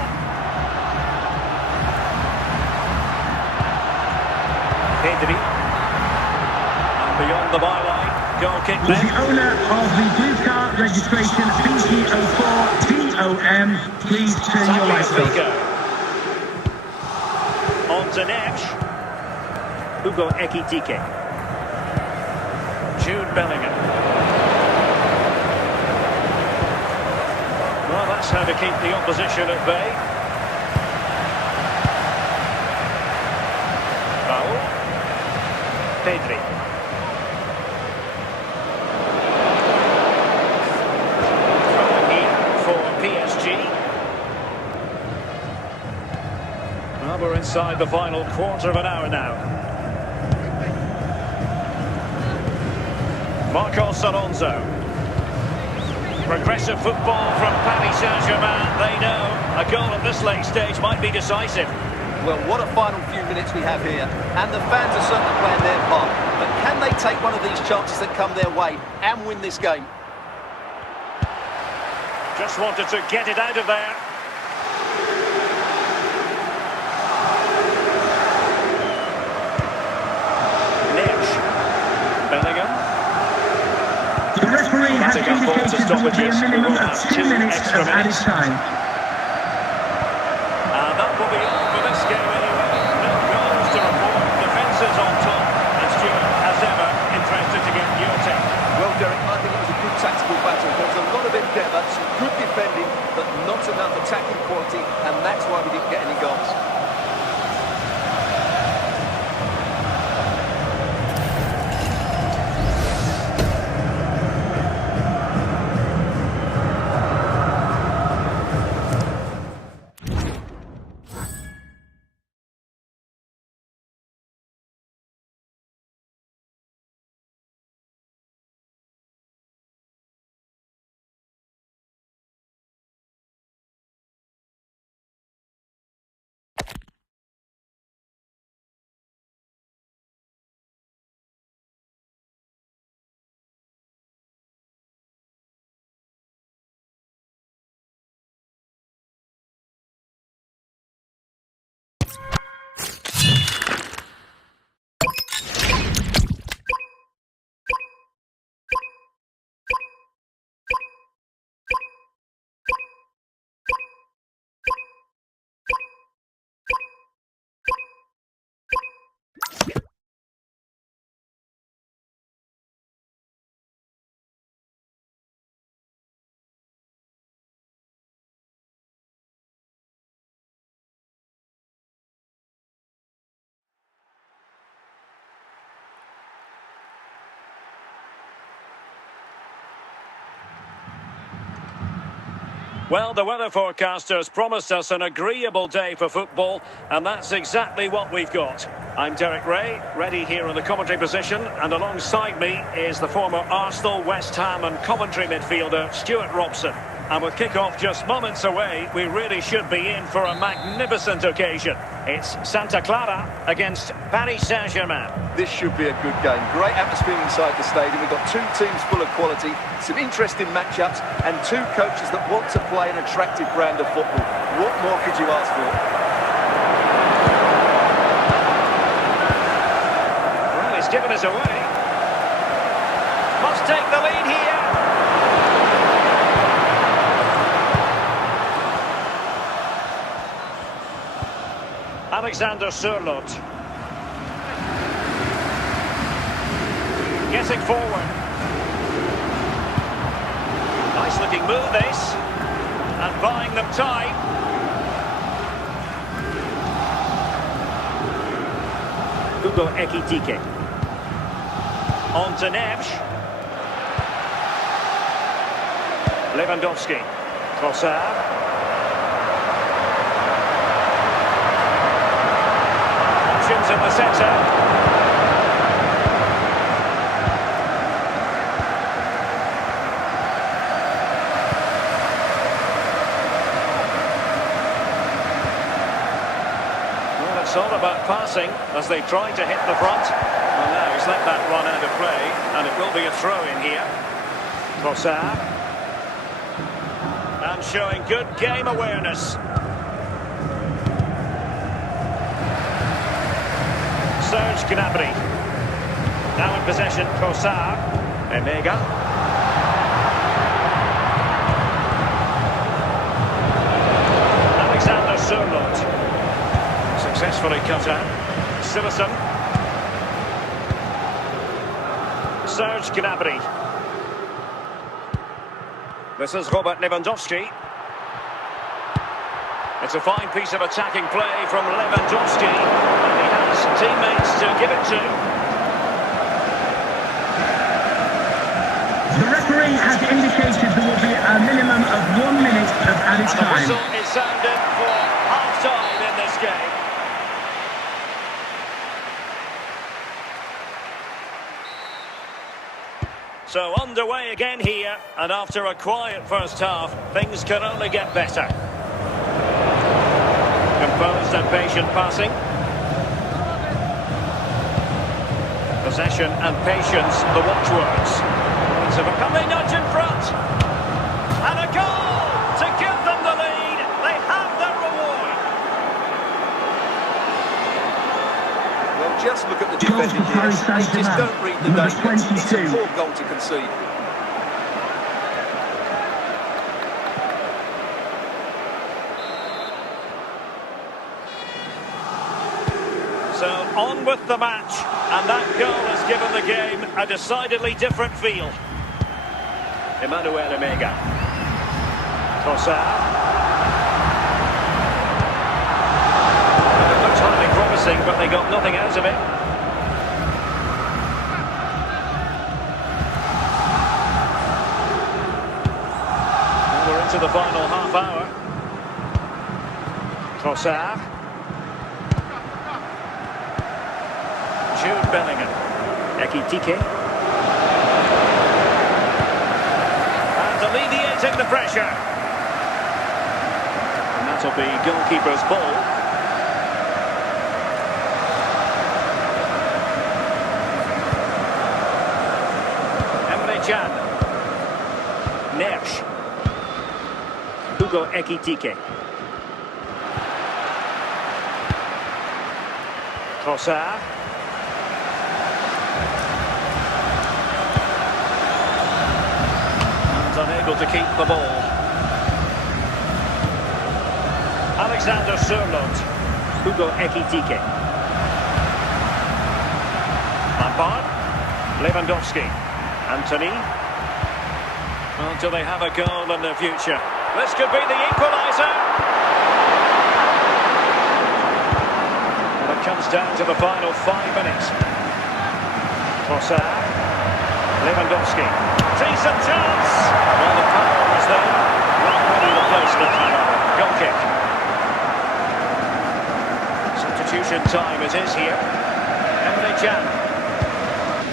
Pedri. And beyond the byline, goal kick With left. the owner of the blue car registration BT04TOM, please turn your lights off. On to Neves. Hugo Ekitike. Jude Bellingham. Well, that's how to keep the opposition at bay. Raul. Pedri. For PSG. Well, we're inside the final quarter of an hour now. Marcos Alonso. Progressive football from Paris Saint-Germain. They know a goal at this late stage might be decisive. Well, what a final few minutes. minutes we have here, and the fans are certainly playing their part. But can they take one of these chances that come their way and win this game? Just wanted to get it out of there. Bellingham. The referee has indicated there will be a minimum of 2 minutes of added time. And that will be all for this game anyway. No goals to report. Defences on top. And Stuart, as ever, interested to get your take. Well, Derek, I think it was a good tactical battle. There was a lot of endeavour, some good defending, but not enough attacking quality, and that's why we didn't get any goals. Well, the weather forecasters promised us an agreeable day for football, and that's exactly what we've got. I'm Derek Ray, ready here in the commentary position, and alongside me is the former Arsenal, West Ham and Coventry midfielder Stuart Robson. And with kick-off just moments away, we really should be in for a magnificent occasion. It's Santa Clara against Paris Saint-Germain. This should be a good game. Great atmosphere inside the stadium. We've got two teams full of quality, some interesting matchups, and two coaches that want to play an attractive brand of football. What more could you ask for? Well, he's given us away. Must take the lead here. Alexander Sørloth. Getting forward. Nice looking move this. And buying them time. Hugo Ekitike. On to Neves. Lewandowski. Trossard. Options in the centre. It's all about passing as they try to hit the front. Well, now he's let that run out of play, and it will be a throw in here. Trossard. And showing good game awareness. Serge Gnabry. Now in possession, Trossard. Emega. Alexander Sørloth. Successfully cut out. Siversen. Serge Gnabry. This is Robert Lewandowski. It's a fine piece of attacking play from Lewandowski. And he has teammates to give it to. The referee has indicated there will be a minimum of 1 minute of added And the time. whistle is sounded for half-time in this game. So underway again here, and after a quiet first half, things can only get better. Composed and patient passing. Possession and patience, the watchwords. Points of a coming nudge in front. And a goal to give them the lead. They have their reward. Well, just look at the defending here. They just don't read the danger. It's a poor goal to concede. So on with the match, and that goal has given the game a decidedly different feel. Emmanuel Omega. Trossard. It looks highly promising, but they got nothing out of it. And we're into the final half hour. Trossard. Jude Bellingham. Ekitike. And alleviating the pressure. And that'll be goalkeeper's ball. Emre Can. Nersch. Hugo Ekitike. Trossard. Unable to keep the ball. Alexander Sørloth. Hugo Ekitike. Lampard. Lewandowski. Anthony. Until they have a goal in the future. This could be the equaliser. Well, it comes down to the final 5 minutes. Trossard. Lewandowski. Decent chance. Well, the power was there. Not really the placement, however. Goal kick. Substitution time it is here. Emre Can.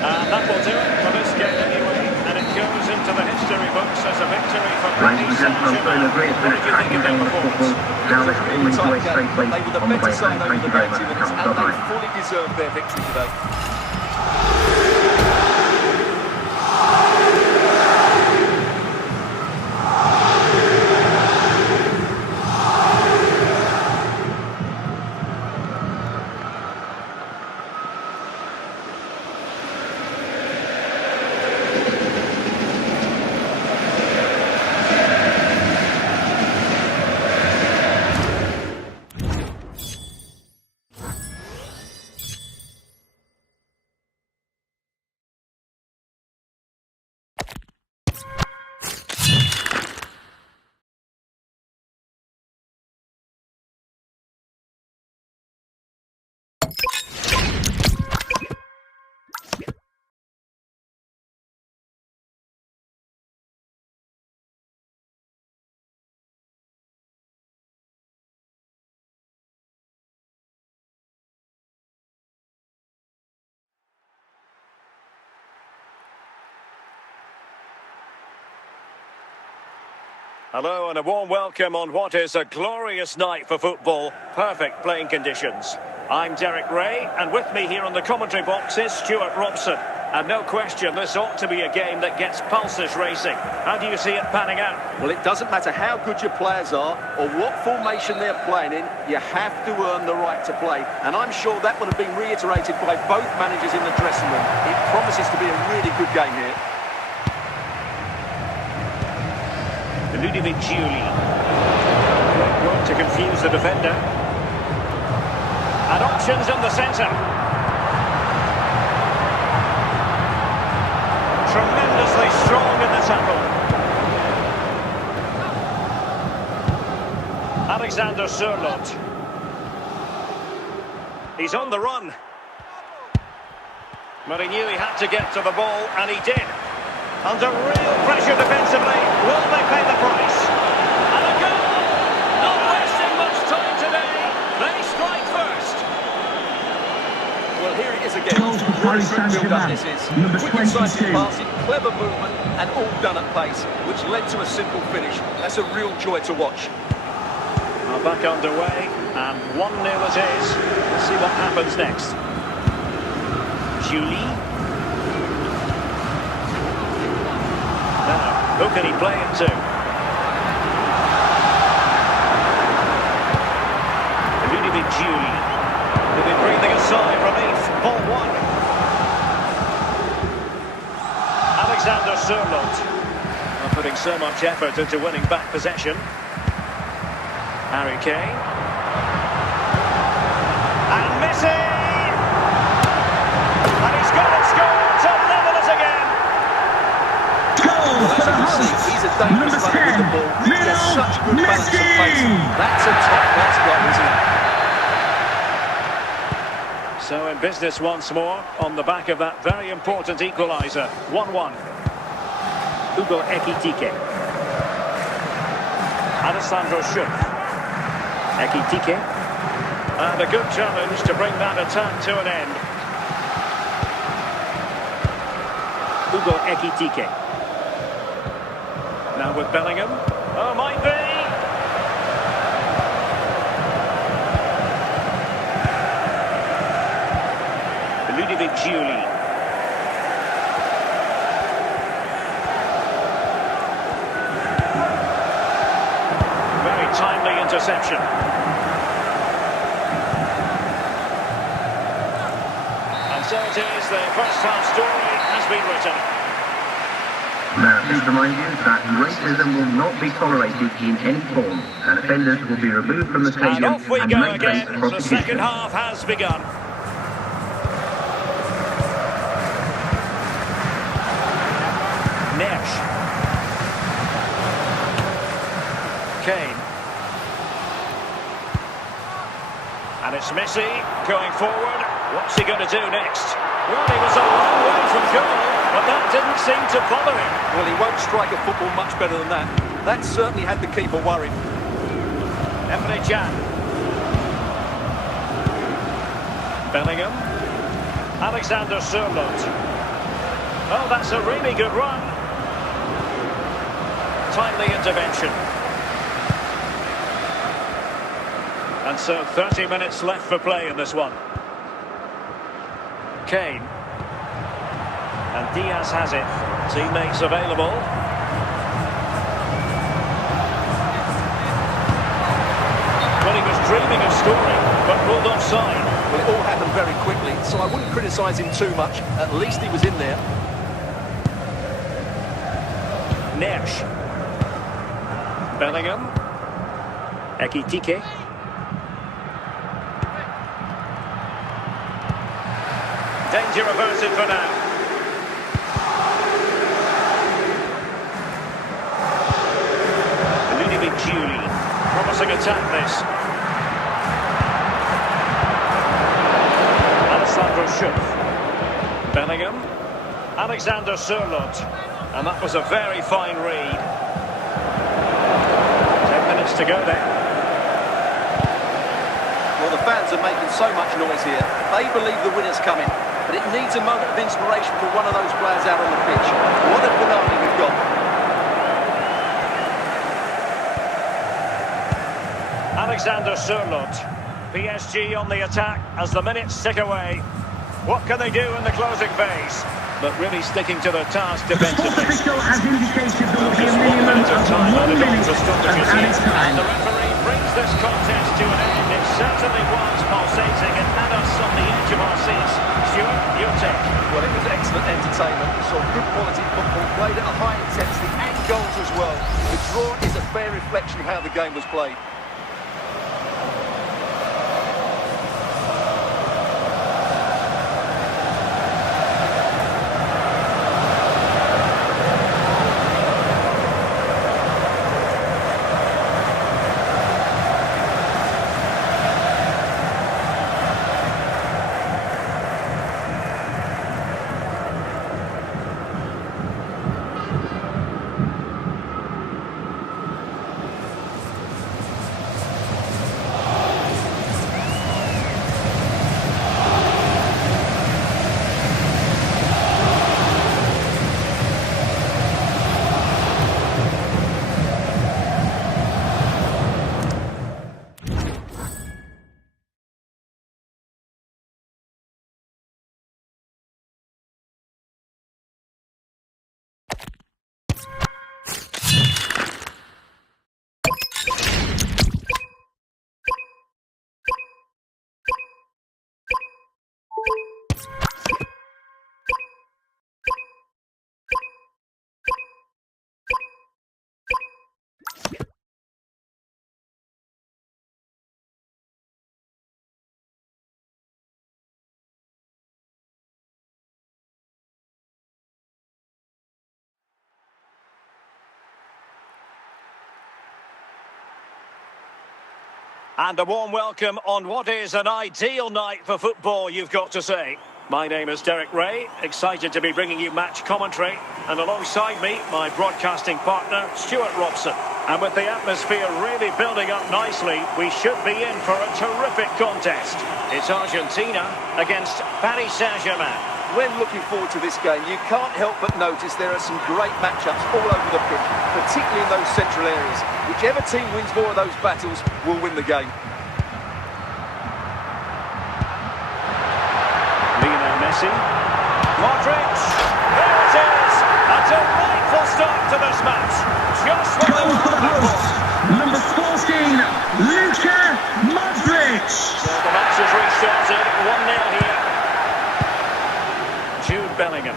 And that will do it for this game anyway. And it goes into the history books as a victory for Ladies and gentlemen, it's been a great attacking game of football. Now let's all enjoy it safely They were the on the way better side home. over Thank the you very 90 much. minutes, and Bye-bye. they fully deserved their victory today. Hello and a warm welcome on what is a glorious night for football. Perfect playing conditions. I'm Derek Ray, and with me here on the commentary box is Stuart Robson. And no question, this ought to be a game that gets pulses racing. How do you see it panning out? Well, it doesn't matter how good your players are or what formation they're playing in, you have to earn the right to play. And I'm sure that would have been reiterated by both managers in the dressing room. It promises to be a really good game here. Ludovic Giuli. Work to confuse the defender. And options in the centre. Tremendously strong in the tackle. Alexander Sørloth. He's on the run. But he knew he had to get to the ball, and he did. Under real pressure defensively. Will they pay the price? And a goal! Not wasting much time today. They strike first. Well, here it is again. Goals for Paris Saint-Germain. This is Number quick incisive 22. passing, clever movement, and all done at pace, which led to a simple finish. That's a real joy to watch. Well, back underway, and 1-0 it is. Let's see what happens next. Giuli. can he play it to? Julie. He'll be breathing a sigh of relief. Ball one. Alexander Sørloth. Putting so much effort into winning back possession. Harry Kane. And Messi! And he's got it scored to level us again. Goal for the hosts. He's a dangerous runner with the ball. He has such good balance and pace. That's a top-class goal, isn't it? So in business once more on the back of that very important equaliser. 1-1. Hugo Ekitike. Alessandro Schüpp. Ekitike. And a good challenge to bring that attack to an end. Hugo Ekitike. Now with Bellingham. Oh, might be. Julie. Very timely interception. And so it is, the first half story has been written. Now, please remind you that racism will not be tolerated in any form, and offenders will be removed from the stadium And off we and go may face again. The second prosecution. half has begun. Kane. And it's Messi going forward. What's he going to do next? Well, he was a long way from goal, but that didn't seem to bother him. Well, he won't strike a football much better than that. That certainly had the keeper worried. Emre Can. Bellingham. Alexander Sørloth. Oh, that's a really good run. Timely intervention. And so 30 minutes left for play in this one. Kane. And Diaz has it. Teammates available. Well, he was dreaming of scoring, but ruled offside. Well, it all happened very quickly, so I wouldn't criticise him too much. At least he was in there. Nesh. Bellingham. Ekitike. Danger averted for now. Julie. Promising attack this. Alessandro Schüpp. Bellingham. Alexander Sørloth. And that was a very fine read. 10 minutes to go there. Well, the fans are making so much noise here. They believe the winner's coming. But it needs a moment of inspiration for one of those players out on the pitch. What a finale we've got. Alexander Sørloth. PSG on the attack as the minutes tick away. What can they do in the closing phase? But really sticking to their task The sports defensively. official has indicated there will be a Just 1 minimum minute of of time 1 added on minute to of stoppages added here. And time. the referee brings this contest to an end. It certainly was pulsating. It had us on the edge of our seats. Stuart, your take. Well, it was excellent entertainment. We saw good quality football played at a high intensity and goals as well. The draw is a fair reflection of how the game was played. And a warm welcome on what is an ideal night for football, you've got to say. My name is Derek Ray, excited to be bringing you match commentary. And alongside me, my broadcasting partner, Stuart Robson. And with the atmosphere really building up nicely, we should be in for a terrific contest. It's Argentina against Paris Saint-Germain. When looking forward to this game, you can't help but notice there are some great matchups all over the pitch, particularly in those central areas. Whichever team wins more of those battles will win the game. Lionel Messi. Modric. There it is! A delightful start to this match. Just what they were looking for. Number 14, Luka Modric. So the match has restarted, 1-0 here. Jude Bellingham.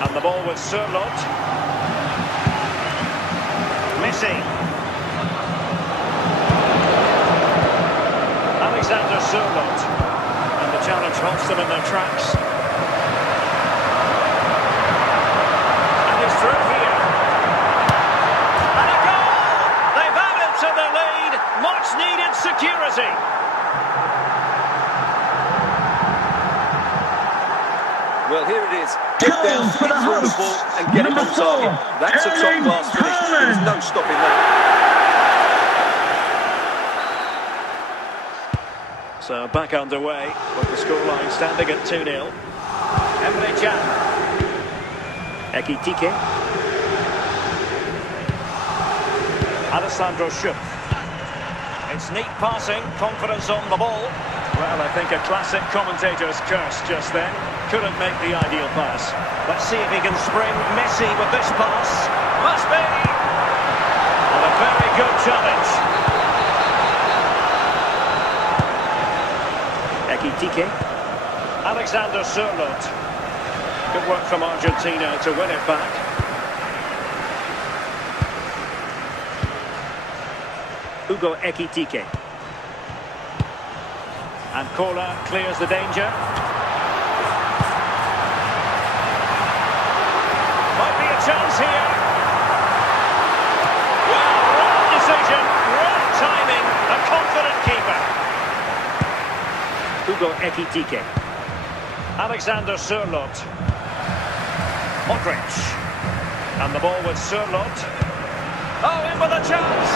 And the ball with Sørloth. Messi. Alexander Sørloth. And the challenge halts them in their tracks. And he's through here. And a goal! They've added to the lead. Much needed security. Well, here it is. Get down, hit through the ball and get it on target. That's a top-class finish. There's no stopping that. So back underway with the scoreline standing at 2-0. Emre Can. Ekitike. Alessandro Schupp. It's neat passing, confidence on the ball. Well, I think a classic commentator's curse just then. Couldn't make the ideal pass. Let's see if he can spring Messi with this pass. Must be! And a very good challenge. Ekitike. Alexander Sørloth. Good work from Argentina to win it back. Hugo Ekitike. And Kola clears the danger. Might be a chance here. Well, right decision, right timing, a confident keeper. Hugo Ekitike. Alexander Sørloth. Modric. And the ball with Sørloth. Oh, in with a chance.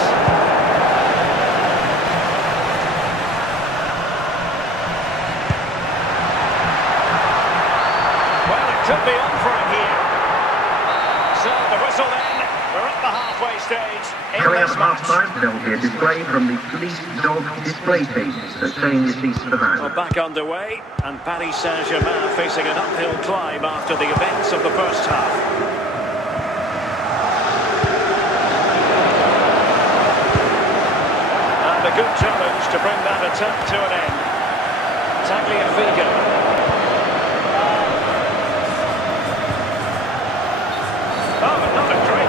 Could be on for him here. So the whistle then. We're at the halfway stage. Coming up half-time, there'll be a display from the police dog display team that's staying your seats to the van. We're back underway, and Paris Saint-Germain facing an uphill climb after the events of the first half. And a good challenge to bring that attack to an end. Tagliafico.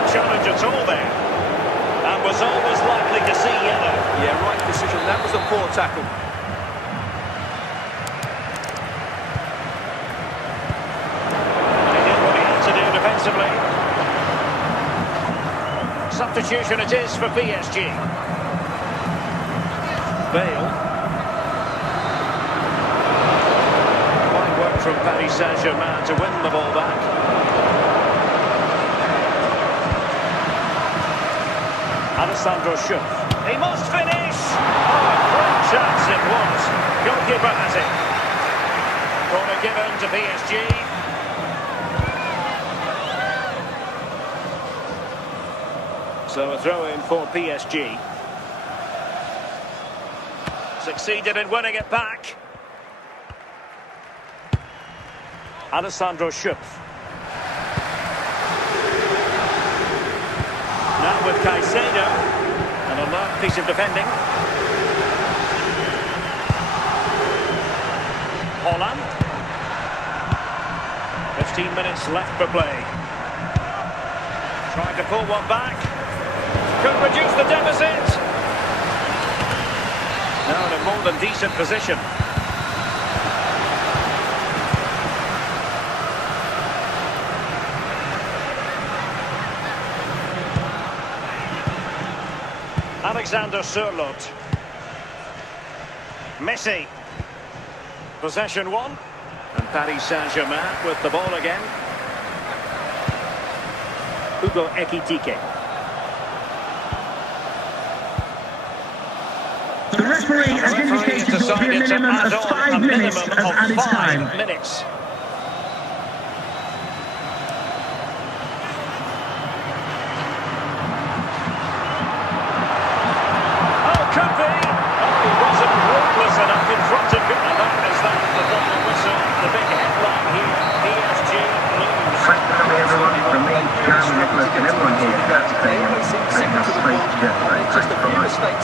Challenge at all there, and was always likely to see yellow. Yeah, right decision. That was a poor tackle. And he did what he had to do defensively. Substitution it is for PSG. Bale. Fine work from Paris Saint-Germain to win the ball back. Alessandro Schupp. He must finish! Oh, a great chance it was. Goalkeeper has it. Corner given to PSG. So a throw-in for PSG. Succeeded in winning it back. Alessandro Schupp. Now with Caicedo, an alert piece of defending. Holland. 15 minutes left for play. Trying to pull one back. Could reduce the deficit. Now in a more than decent position. Alexander Sørloth. Messi. Possession one. And Paris Saint-Germain with the ball again. Hugo Ekitike. The referee has indicated there will be a minimum of 5 minutes of added time. Minutes. Oh, could be. Oh, he wasn't ruthless enough in front of him. And that is that, the final whistle. The big headline here, PSG lose. Practically everyone from me, Karen, Nicholas and everyone here at the stadium, they have played just like